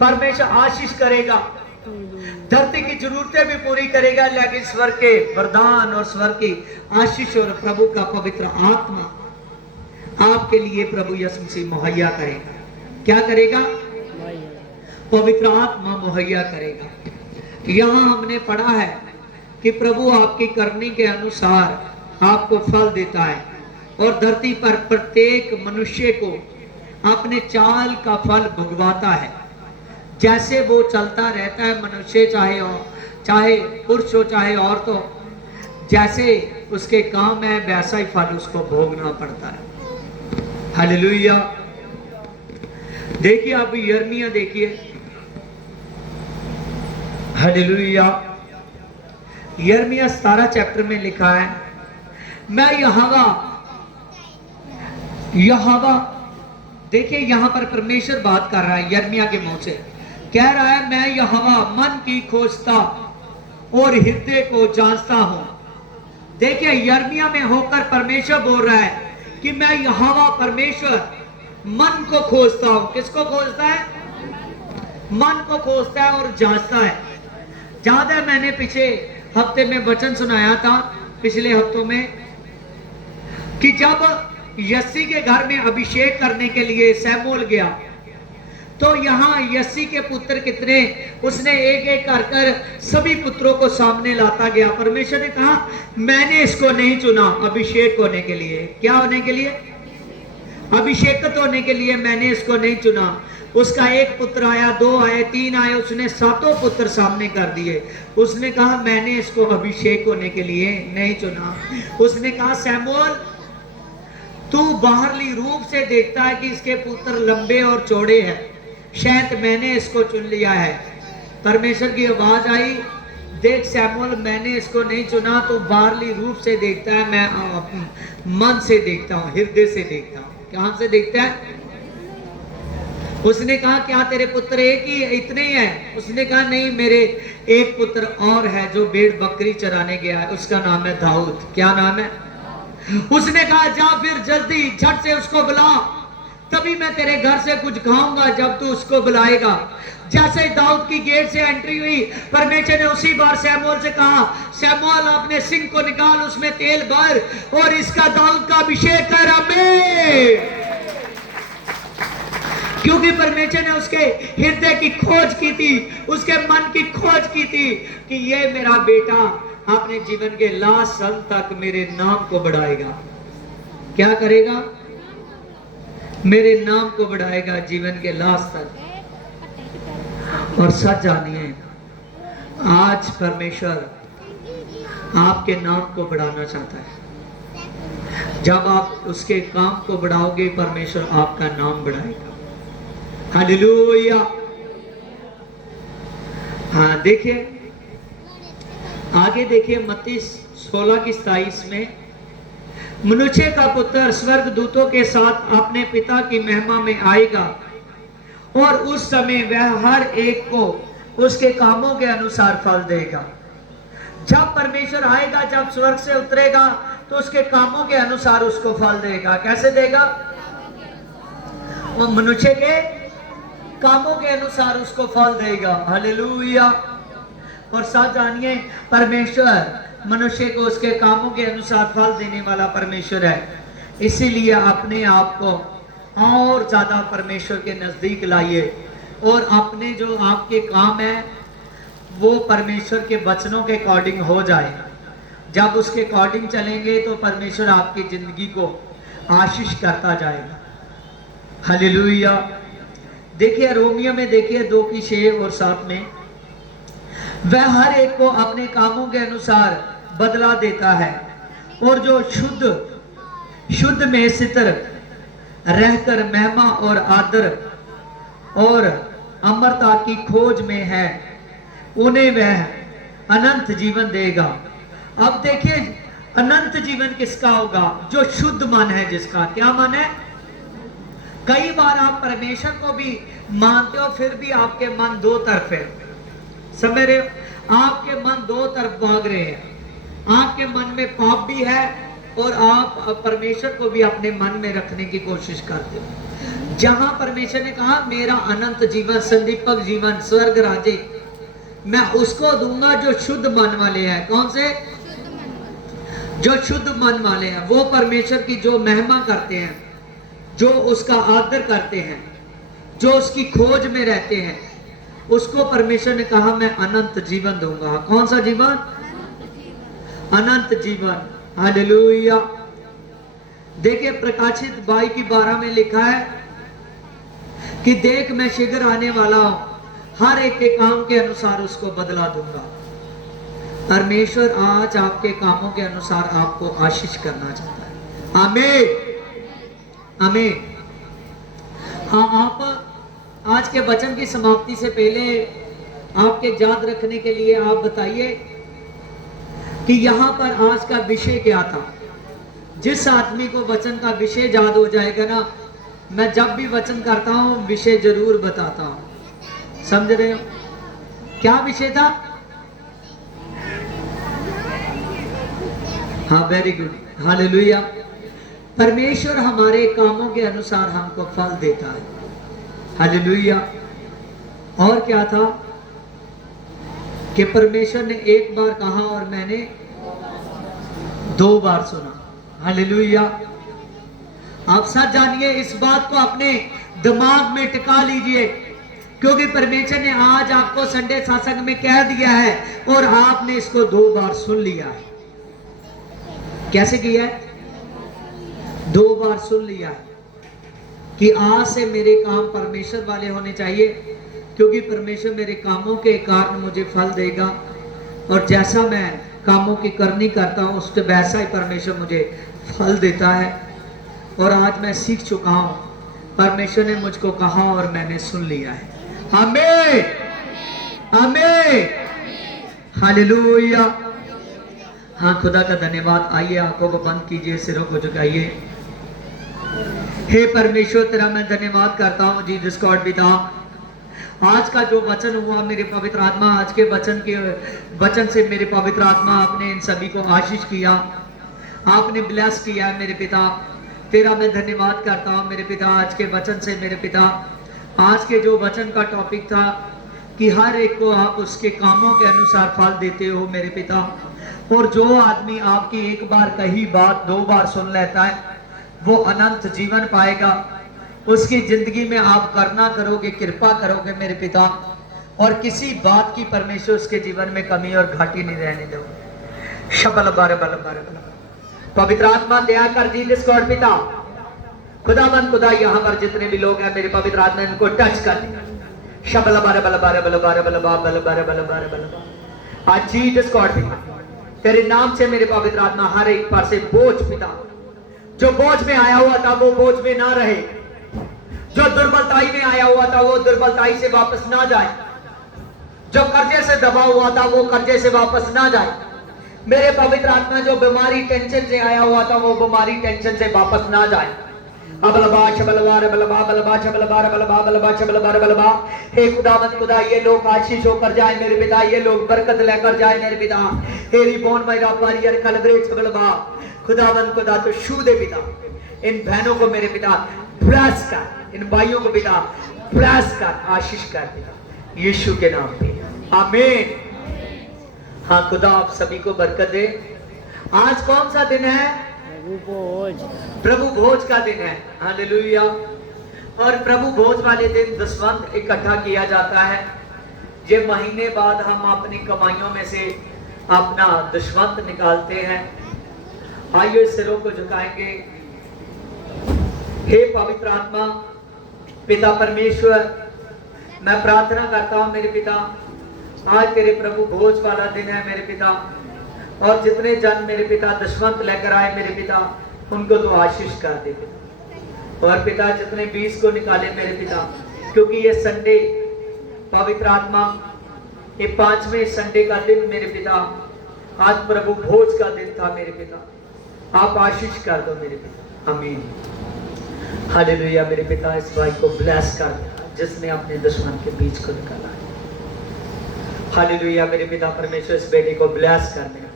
परमेश्वर आशीष करेगा, धरती की जरूरतें भी पूरी करेगा, लेकिन स्वर्ग के वरदान और स्वर्ग की आशीष और प्रभु का पवित्र आत्मा आपके लिए प्रभु यीशु मसीह मुहैया करेगा। क्या करेगा? पवित्र आत्मा मुहैया करेगा। यहाँ हमने पढ़ा है कि प्रभु आपकी करनी के अनुसार आपको फल देता है, और धरती पर प्रत्येक मनुष्य को अपने चाल का फल भुगवाता है। जैसे वो चलता रहता है मनुष्य, चाहे पुरुष हो चाहे औरत हो, जैसे उसके काम है वैसा ही फल उसको भोगना पड़ता है। हालेलुया। देखिए आप यिर्मयाह देखिए, हालेलुया। यिर्मयाह 17 चैप्टर में लिखा है, मैं यहोवा। देखिए यहां पर परमेश्वर बात कर रहा है यिर्मयाह के मुंह से, कह रहा है मैं यहोवा मन की खोजता और हृदय को जांचता हूं। देखिए यिर्मयाह में होकर परमेश्वर बोल रहा है कि मैं यहोवा परमेश्वर मन को खोजता हूं। किसको खोजता है? मन को खोजता है और जांचता है। ज्यादा मैंने पिछले हफ्ते में वचन सुनाया था, पिछले हफ्तों में, कि जब यस्सी के घर में अभिषेक करने के लिए शमूएल गया, तो यहाँ यस्सी के पुत्र कितने, उसने एक एक कर सभी पुत्रों को सामने लाता गया। परमेश्वर ने कहा मैंने इसको नहीं चुना अभिषेक होने के लिए। क्या होने के लिए? अभिषेकित होने के लिए मैंने इसको नहीं चुना। उसका एक पुत्र आया, 2 आए, 3 आए, उसने 7 पुत्र सामने कर दिए। उसने कहा मैंने इसको अभिषेक होने के लिए नहीं चुना। उसने कहा शमूएल तू बाहरली रूप से देखता है कि इसके पुत्र लंबे और चौड़े हैं, शायद मैंने इसको चुन लिया है। परमेश्वर की आवाज आई, देख शमूएल मैंने इसको नहीं चुना, तो बाहरली रूप से देखता है, मैं मन से देखता हूँ, हृदय से देखता हूँ। कहां से देखता है? उसने कहा क्या तेरे पुत्र एक ही इतने ही हैं? उसने कहा नहीं, मेरे एक पुत्र और है जो भेड़ बकरी चराने गया है, उसका नाम है दाऊद। क्या नाम है? उसने कहा जा फिर जल्दी झट से उसको बुला, तभी मैं तेरे घर से कुछ खाऊंगा जब तू उसको बुलाएगा। जैसे दाऊद की गेट से एंट्री हुई, परमेश्वर ने उसी बार शमूएल से कहा, शमूएल अपने सिंह को निकाल, उसमें तेल भर और इसका दाऊद का अभिषेक कर। आमीन। क्योंकि परमेश्वर ने उसके हृदय की खोज की थी, उसके मन की खोज की थी कि ये मेरा बेटा अपने जीवन के लास्ट क्षण तक मेरे नाम को बढ़ाएगा। क्या करेगा? मेरे नाम को बढ़ाएगा जीवन के लास्ट तक। और सच जानिए, आज परमेश्वर आपके नाम को बढ़ाना चाहता है। जब आप उसके काम को बढ़ाओगे, परमेश्वर आपका नाम बढ़ाएगा। हालेलुया। हाँ, देखिए आगे देखिए, मत्ती 16:27 में, मनुष्य का पुत्र स्वर्ग दूतों के साथ अपने पिता की महिमा में आएगा और उस समय वह हर एक को उसके कामों के अनुसार फल देगा। जब परमेश्वर आएगा, जब स्वर्ग से उतरेगा, तो उसके कामों के अनुसार उसको फल देगा। कैसे देगा? वो मनुष्य के कामों के अनुसार उसको फल देगा। हालेलुया। और साथ जानिए, परमेश्वर मनुष्य को उसके कामों के अनुसार फल देने वाला परमेश्वर है। इसीलिए अपने आप को और ज्यादा परमेश्वर के नजदीक लाइए और अपने जो आपके काम है वो परमेश्वर के वचनों के अकॉर्डिंग हो जाए। जब उसके अकॉर्डिंग चलेंगे तो परमेश्वर आपकी जिंदगी को आशीष करता जाएगा। हालेलुया। देखिए रोमियो में देखिए 2:6 और 7 में, वह हर एक को अपने कामों के अनुसार बदला देता है और जो शुद्ध में स्थिर रहकर महिमा और आदर और अमरता की खोज में है, उन्हें वह अनंत जीवन देगा। अब देखिए, अनंत जीवन किसका होगा? जो शुद्ध मन है, जिसका क्या मन है? कई बार आप परमेश्वर को भी मानते हो, फिर भी आपके मन दो तरफ है। समझ रहे हो? आपके मन दो तरफ भाग रहे हैं। आपके मन में पाप भी है और आप परमेश्वर को भी अपने मन में रखने की कोशिश करते हो। जहां परमेश्वर ने कहा मेरा अनंत जीवन, संदीपक जीवन, स्वर्ग राज्य मैं उसको दूंगा जो शुद्ध मन वाले हैं। कौन से? जो शुद्ध मन वाले हैं, वो परमेश्वर की जो महिमा करते हैं, जो उसका आदर करते हैं, जो उसकी खोज में रहते हैं, उसको परमेश्वर ने कहा मैं अनंत जीवन दूंगा। कौन सा जीवन? अनंत जीवन। हालेलुया। देखिए प्रकाशित 22:12 में लिखा है कि देख मैं शीघ्र आने वाला हूं, हर एक के काम के अनुसार उसको बदला दूंगा। परमेश्वर आज आपके कामों के अनुसार आपको आशीष करना चाहता है। आमीन, आमीन। हाँ, आप आज के वचन की समाप्ति से पहले आपके याद रखने के लिए आप बताइए कि यहाँ पर आज का विषय क्या था। जिस आदमी को वचन का विषय याद हो जाएगा ना, मैं जब भी वचन करता हूँ विषय जरूर बताता हूँ। समझ रहे हो? क्या विषय था? हाँ, वेरी गुड। हालेलुया। परमेश्वर हमारे कामों के अनुसार हमको फल देता है। हालेलुया। और क्या था कि परमेश्वर ने एक बार कहा और मैंने 2 बार सुना। हालेलुया। आप सब जानिए, इस बात को अपने दिमाग में टिका लीजिए, क्योंकि परमेश्वर ने आज आपको संडे सत्संग में कह दिया है और आपने इसको 2 बार सुन लिया है। कैसे किया है? 2 बार सुन लिया है कि आज से मेरे काम परमेश्वर वाले होने चाहिए, क्योंकि परमेश्वर मेरे कामों के कारण मुझे फल देगा और जैसा मैं कामों की करनी करता हूँ उससे वैसा ही परमेश्वर मुझे फल देता है। और आज मैं सीख चुका हूँ, परमेश्वर ने मुझको कहा और मैंने सुन लिया है। आमीन, आमीन, हालेलुया। हाँ, खुदा का धन्यवाद। आइए आंखों को बंद कीजिए, सिरों को झुकाइए। हे परमेश्वर तेरा मैं धन्यवाद करता हूँ जीसस गॉड पिता। आज का जो वचन हुआ मेरे पवित्र आत्मा, आज के वचन से मेरे पवित्र आत्मा आपने इन सभी को आशीष किया, आपने ब्लेस किया है मेरे पिता। तेरा मैं धन्यवाद करता हूँ मेरे पिता आज के वचन से मेरे पिता। आज के जो वचन का टॉपिक था कि हर एक को आप उसके कामों के अनुसार फल देते हो मेरे पिता। और जो आदमी आपकी एक बार कही बात 2 बार सुन लेता है वो अनंत जीवन पाएगा। उसकी जिंदगी में आप करना करोगे, कृपा करोगे मेरे पिता, और किसी बात की परमेश्वर उसके जीवन में कमी और घाटी नहीं रहने दोगे। शबल बार बल बार पवित्र आत्मा दया कर जीसस गॉड पिता। खुदावन खुदा यहाँ पर जितने भी लोग हैं मेरे पवित्र आत्मा इनको टच कर दे। शबल बार बल बार बल बार बल बार बल बार बल बार बल। आज जीसस गॉड पिता तेरे नाम से मेरे पवित्र आत्मा हर एक पर से बोझ पिता, जो बोझ में आया हुआ था वो बोझ में ना रहे, जो दुर्बलताई में आया हुआ था वो दुर्बलताई से वापस ना जाए, जो कर्जे से दबा हुआ था वो कर्जे से वापस ना जाए मेरे पवित्र आत्मा। जो बीमारी टेंशन से आया हुआ था वो बीमारी टेंशन से वापस ना जाए। हे खुदावंद खुदा ये लोग आशीष होकर जाए मेरे पिता, ये लोग बरकत लेकर जाए मेरे पिता। हे रिबोन मेरा परियर कलब्रे छबलबा खुदावंद खुदा तो छू दे पिता इन बहनों को मेरे पिता, ब्लेस कर इन भाइयों को पिता, ब्लेस कर, आशीष कर पिता यीशु के नाम पे आमीन। हाँ खुदा आप सभी को बरकत दे। आज कौन सा दिन है? प्रभु भोज का दिन है। हालेलुया। और प्रभु भोज वाले दिन दशवंत इकट्ठा किया जाता है। ये महीने बाद हम अपनी कमाइयों में से अपना दशवंत निकालते हैं। आइए सिरों को झुकाएंगे। हे पवित्र आत्मा पिता परमेश्वर, मैं प्रार्थना करता हूं मेरे पिता, आज तेरे प्रभु भोज वाला दिन है मेरे पिता, और जितने जन मेरे पिता दशवंत लेकर आए मेरे पिता उनको तो आशीष कर दे पिता। और पिता जितने 20 को निकाले मेरे पिता, क्योंकि ये संडे पवित्र आत्मा ये 5वें संडे का दिन मेरे पिता, आज प्रभु भोज का दिन था मेरे पिता, आप आशीष कर दो मेरे पिता आमीन। हालेलुया। मेरे पिता इस भाई को ब्लेस कर जिसने अपने दुश्मन के बीच को निकाला है। हालेलुया। मेरे पिता परमेश्वर इस बेटे को ब्लेस कर दे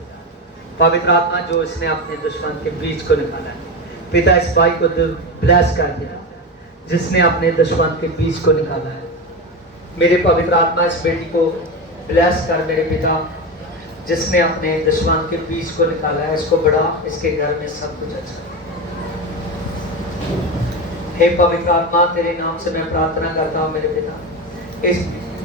पवित्र आत्मा, जो इसने अपने दुश्मन के बीच को निकाला है पिता, इस भाई को ब्लेस कर दे जिसने अपने दुश्मन के बीच को निकाला है। मेरे पवित्र आत्मा इस बेटी को ब्लेस कर मेरे पिता, जिसने अपने दुश्मन के बीच को निकाला है। इसको बढ़ा, इसके घर में सब कुछ अच्छा। हे पवित्र आत्मा तेरे नाम से मैं प्रार्थना करता हूँ मेरे पिता, इस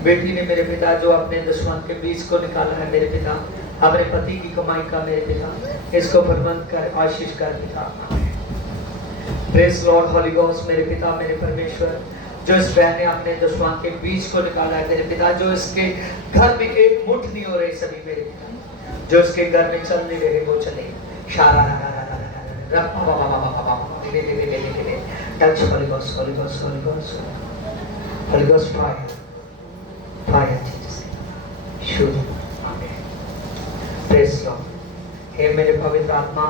बेटी ने मेरे पिता जो अपने दुश्मन के बीच को निकाला है मेरे पिता, अपने पति की कमाई का मेरे पिता, इसको प्रबंध कर, आशीष कर पिता। प्रेज लॉर्ड होली गोस्ट मेरे पिता मेरे परमेश्वर, जो इस बहन ने अपने दुश्मन के बीच को निकाला है मेरे पिता, जो इसके घर में एक मुठ नहीं हो रही सभी मेरे पिता, जो इसके घर में चल नहीं रहे वो चले। Touch Holy Ghost, Holy Ghost, Holy Ghost, Holy Ghost fire, fire Jesus, shoot, Amen. Praise Lord. हे मेरे पवित्र आत्मा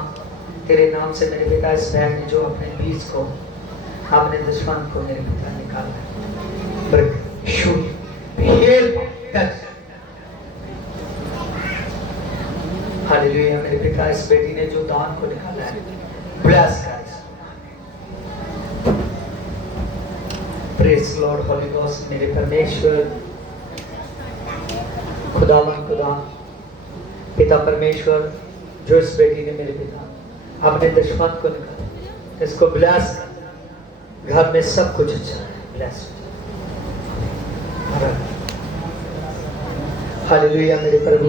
तेरे नाम से मेरे पिता इस बहन ने जो अपने बीज को अपने दुश्मन को मेरे पिता निकाला है, shoot, heal, touch. हालेलुया। मेरे पिता इस बेटी ने जो दान को निकाला है, bless कर। Praise Lord Holy Ghost मेरे परमेश्वर, खुदावन खुदा पिता परमेश्वर, जो इस बेटी ने मेरे पिता अपने दुश्मन को निकाला, इसको ब्लेस कर, घर में सब कुछ अच्छा है, ब्लेस। हालेलुया। मेरे प्रभु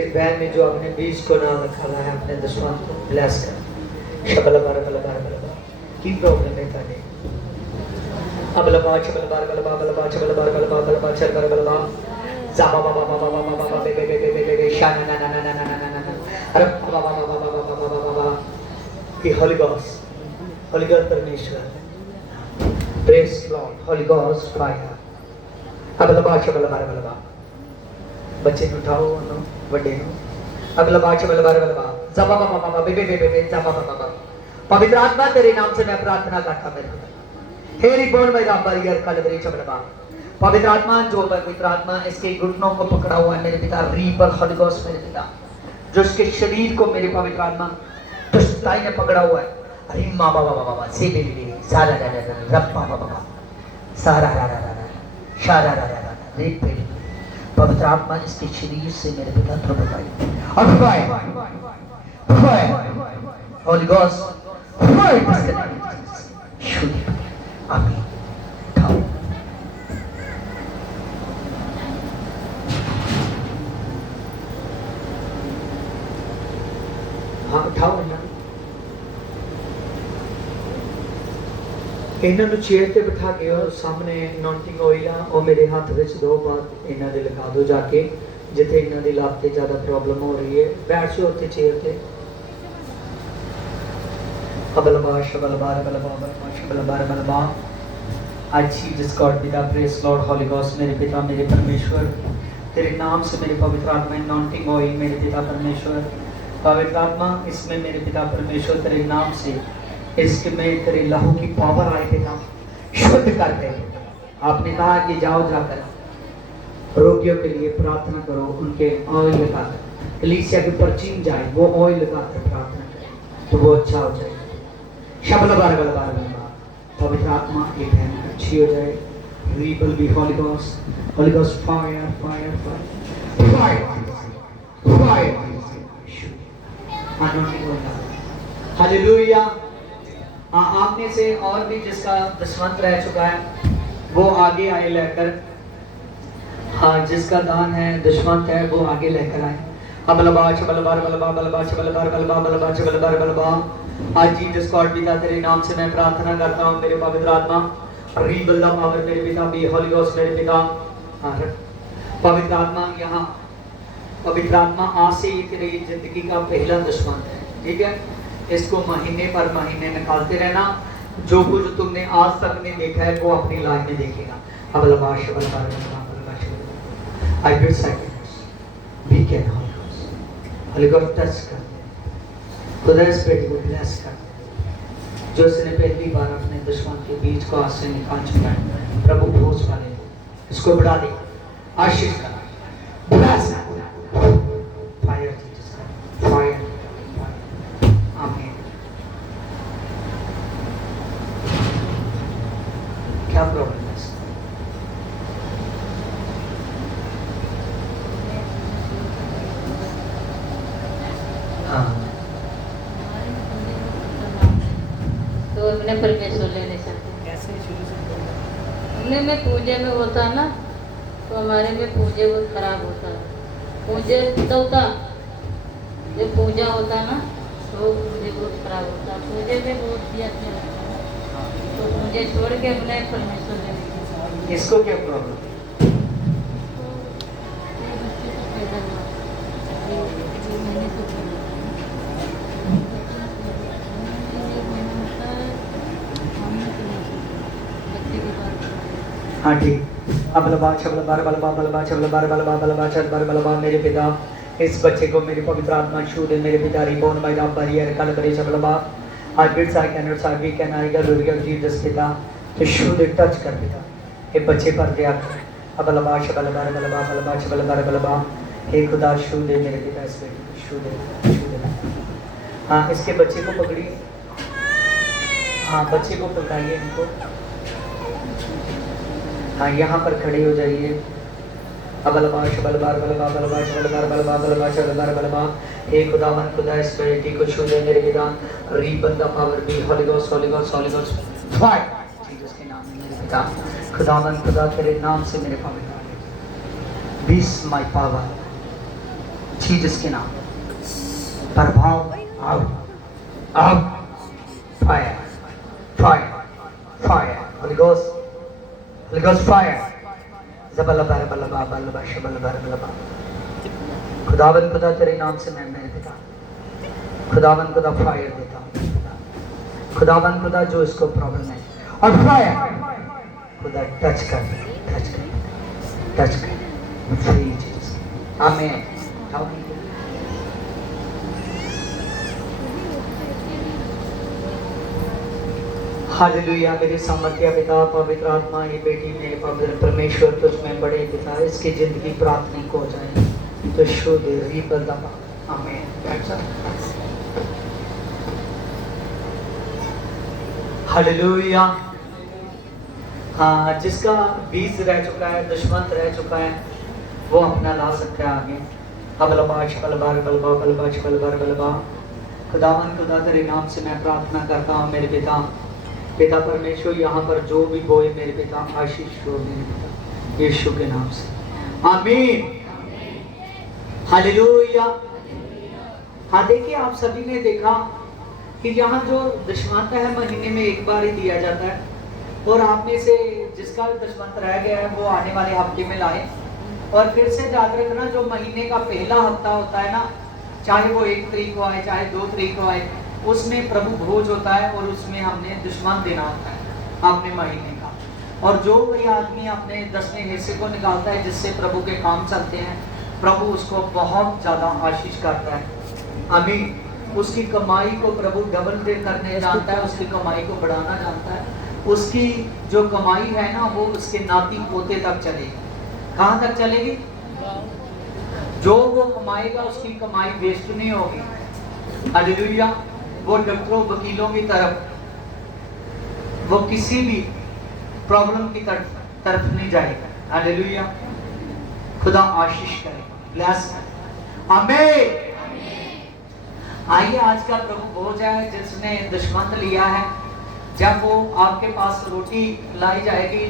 इस बहन ने जो अपने बीज को नाम निकाला है अपने दुश्मन को ब्लेस कर। शबल बार बल बार बल बार की प्रॉब्लम है ताने अबलबा चबल बार बल बार बल बार चबल बार बल बार बल बार चल बार बल बार जाबा बाबा बाबा बाबा बाबा बे बे बे बे बे शाना ना ना ना ना ना ना ना अरे बाबा बाबा बाबा बाबा बाबा की होली गॉड परमेश्वर, praise Lord holy God fire. अबलबा चबल बार बल बार बच्चे को उठाओ नो वड्डे नो अबलबा चबल बार बल बार जाबा बाबा बाबा बे बे बे बे जाबा बाबा पवित्र आत्मा तेरे नाम से मैं प्रार्थना करता मेरे पिता। हे रिबोन मेरा बरियर कलवरी चबलबा। पवित्र आत्मा जो पवित्र आत्मा इसके घुटनों को पकड़ा हुआ है मेरे पिता, रीपर होली गोस्ट मेरे पिता, जो इसके शरीर को मेरे पवित्र आत्मा दुष्टताई ने पकड़ा हुआ है, अरे माँ बाबा बाबा बाबा से बेली सारा रप्पा बाबा सारा शारा रे बेली पवित्र आत्मा इसके शरीर से मेरे पिता ध्रुव और फायर होली गोस्ट फायर शुद्ध आमीन। खाओ हाँ उठाओ ਇਹਨਾਂ ਨੂੰ ਚੇਅਰ ਤੇ ਬਿਠਾ ਕੇ ਉਹ ਸਾਹਮਣੇ ਅਨਾਉਂਟਿੰਗ ਆਇਲ ਆ ਉਹ ਮੇਰੇ ਹੱਥ ਵਿੱਚ ਦੋ ਬਾਅਦ ਇਹਨਾਂ ਦੇ ਲਗਾ ਦਿਓ ਜਾ ਕੇ ਜਿੱਥੇ ਇਹਨਾਂ ਦੀ ਲੱਤ ਤੇ ਜ਼ਿਆਦਾ ਪ੍ਰੋਬਲਮ ਹੋ ਰਹੀ ਹੈ। ਬੈਠ ਜਾਓ ਉੱਥੇ ਚੇਅਰ ਤੇ। ਅਬਲਬਾ ਸ਼ਬਲਬਾ ਰਬਲਬਾ ਸ਼ਬਲਬਾ ਰਬਲਬਾ। आज जीसस गॉड पिता प्रेज लॉर्ड होली गोस्ट मेरे पिता मेरे परमेश्वर, तेरे नाम से मेरे पवित्र आत्मा अनाउंटिंग ऑयल मेरे पिता परमेश्वर, पवित्र आत्मा इसमें मेरे पिता परमेश्वर तेरे नाम से इसमें तेरे लहू की पावर आए पिता, शुद्ध कर दे। आपने कहा कि जाओ जाकर रोगियों के लिए प्रार्थना करो, उनके ऑयल लगाकर कलीसिया के ऊपर चीन जाए, वो ऑयल लगाकर प्रार्थना करें तो वो अच्छा हो जाएगा। शबल बार बार बार पवित्र आत्मा की बहन अच्छी हो जाए। रीबल be Holy Ghost fire fire fire fire fire hallelujah. आप में से और भी जिसका दशमंत रह चुका है वो आगे आए लेकर, हाँ जिसका दान है दशमंत है वो आगे लेकर आए। अबलबा चबलबार बलबा बलबा चबलबार बलबा बलबा चबलबार बलबा। आज जीसस गॉड पिता तेरे नाम से मैं प्रार्थना करता हूँ मेरे पवित्र आत्मा, रीबल द पावर मेरे पिता, बी होली गोस्ट मेरे पिता। पवित्र आत्मा यहाँ पवित्र आत्मा आज से ये तेरी जिंदगी का पहला दुश्मन है, ठीक है। इसको महीने पर महीने निकालते रहना। जो कुछ तुमने आज तक नहीं देखा है वो अपनी लाइफ में देखेगा। अबलबा शबलबा बलबा शबलबा। I will sacrifice we can Holy Ghost touch कर खुदा इस बेटी को ब्लेस कर जो इसने पहली बार अपने दुश्मन के बीच को हाथ से निकाल चुका है। प्रभु भरोस वाले इसको बढ़ा दे, आशीष कर, ब्लेस फायर जीसस फायर आमीन। क्या प्रॉब्लम है? हाँ तो हमने परमेश्वर लेने चलते हमने में पूजे में होता ना तो हमारे में पूजे बहुत खराब होता है। पूजे तो होता जब पूजा होता ना तो पूजे बहुत खराब होता। पूजे में बहुत ही अच्छा लगता है तो पूजे छोड़ के हमने परमेश्वर लेने। इसको क्या प्रॉब्लम? हाँ ठीक। अबलबा शबलबार बलबा बलबा शबलबार बलबा बलबा शबलबार बलबा। मेरे पिता इस बच्चे को मेरी पवित्र आत्मा छू दे मेरे पिता। रिबोन बाय द बरियर कल बरे शबलबा। आज बिट्स I can not we can I glory of Jesus पिता तो छू दे, टच कर पिता ये बच्चे पर दया कर। अबलबा शबलबार बलबा बलबा शबलबार बलबा। हे खुदा छू दे मेरे पिता इस बेटे को, छू दे। हाँ इसके बच्चे को पकड़िए, हाँ बच्चे को पकड़ाइए इनको। हाँ यहाँ पर खड़े हो जाइए। अबलबा शबलबार बलबा बलबा शबलबार बलबा बलबा शबलबार बलबा। हे खुदावन खुदा इस बेटी को छू दे मेरे पिता। रीबल the power be Holy Ghost Holy Ghost Holy Ghost fire Jesus के नाम में मेरे पिता। खुदावन खुदा तेरे नाम से मेरे पवित्र बीस माय पावर जीसस के नाम प्रभाव out out fire fire fire Holi ghost Holy Ghost fire. ज़बलबार बलबा बलबा शबलबार बलबा। खुदावन खुदा तेरे नाम से मैं मेरे पिता खुदावन खुदा फायर देता हूँ। खुदावन खुदा जो इसको प्रॉब्लम है और फायर खुदा टच कर फ्री जीसस आमीन। हालेलुया। मेरे सामर्थ्य पिता पवित्र आत्मा ये बेटी मेरे पवित्र परमेश्वर तुझ में बड़े पिता इसकी जिंदगी प्रार्थनिक हो जाए तो शुद्ध रिपदमा आमीन। हालेलुया। हाँ, जिसका बीज रह चुका है, दुश्मन रह चुका है, वो अपना ला सकता है आगे। बलबाश बलबार बलबा बलबाश बलबार बलबा। खुदावन खुदा तेरे नाम से मैं प्रार्थना करता हूँ मेरे पिता। पिता परमेश्वर यहाँ पर जो भी बोए मेरे पिता आशीष हो मेरे पिता यीशु के नाम से आमीन। हालेलुया। हाँ, देखिए आप सभी ने देखा कि यहाँ जो दशमांत है महीने में एक बार ही दिया जाता है, और आप में से जिसका दशमंत रह गया है वो आने वाले हफ्ते में लाए। और फिर से याद रखना, जो महीने का पहला हफ्ता होता है ना, चाहे वो 1 तारीख को आए चाहे 2 तारीख को आए, उसमें प्रभु भोज होता है और उसमें हमने दुश्मन देना होता है अपने महीने का। और जो कोई आदमी अपने 10वें हिस्से को निकालता है जिससे प्रभु के काम चलते हैं, प्रभु उसको बहुत ज्यादा आशीष करता है। आमीन। उसकी कमाई को प्रभु डबल दे करने जानता है, उसकी कमाई को बढ़ाना जानता है। उसकी जो कमाई है ना, वो उसके नाती पोते तक चलेगी। कहाँ तक चलेगी? जो वो कमाएगा उसकी कमाई वेस्ट नहीं होगी। हालेलुया। वो डॉक्टरों वकीलों की तरफ, वो किसी भी प्रॉब्लम की तरफ नहीं जाएगा। हालेलुया। खुदा आशीष करेगा, ब्लेस आमीन। आइए, आज का प्रभु भोज है जिसने दुश्मन लिया है। जब वो आपके पास रोटी लाई जाएगी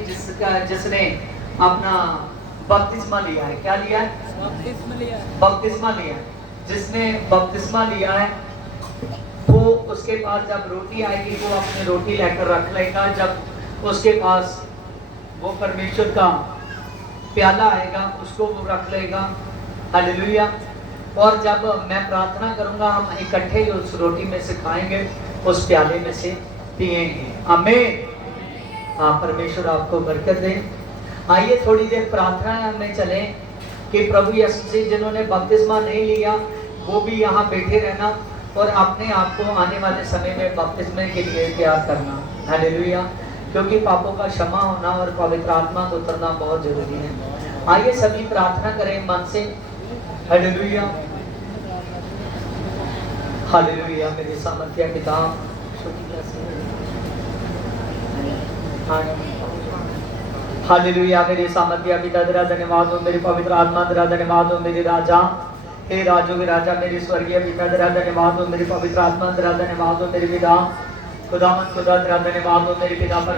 जिसने अपना बपतिस्मा लिया है। क्या लिया है? बपतिस्मा लिया है। जिसने बपतिस्मा लिया है वो उसके पास जब रोटी आएगी वो अपनी रोटी लेकर रख लेगा। जब उसके पास वो परमेश्वर का प्याला आएगा उसको वो रख लेगा। हालेलुया। और जब मैं प्रार्थना करूंगा हम इकट्ठे उस रोटी में से खाएंगे, उस प्याले में से पिएंगे। आमीन। हाँ, परमेश्वर आपको बरकत दे। आइए थोड़ी देर प्रार्थना में चलें कि प्रभु यीशु मसीह जिन्होंने बपतिस्मा नहीं लिया वो भी यहाँ बैठे रहना और अपने आप को आने वाले समय में बपतिस्मे के लिए तैयार करना। हालेलुया। क्योंकि पापों का क्षमा होना और पवित्र आत्मा को उतरना बहुत जरूरी है। आइए सभी प्रार्थना करें मन से। हालेलुया। हालेलुया। मेरे सामर्थ्य पिता, हालेलुया। मेरे सामर्थ्य पिता तेरा धन्यवाद हो, मेरे पवित्र आत्मा तेरा धन्यवाद हो, मेरे राजा हे राजों के राजा, मेरे स्वर्गीय पिता तेरा धन्यवाद हो, मेरे पवित्र आत्मा तेरा धन्यवाद हो, मेरे पिता खुदावन खुदा तेरा धन्यवाद हो, मेरे पिता पर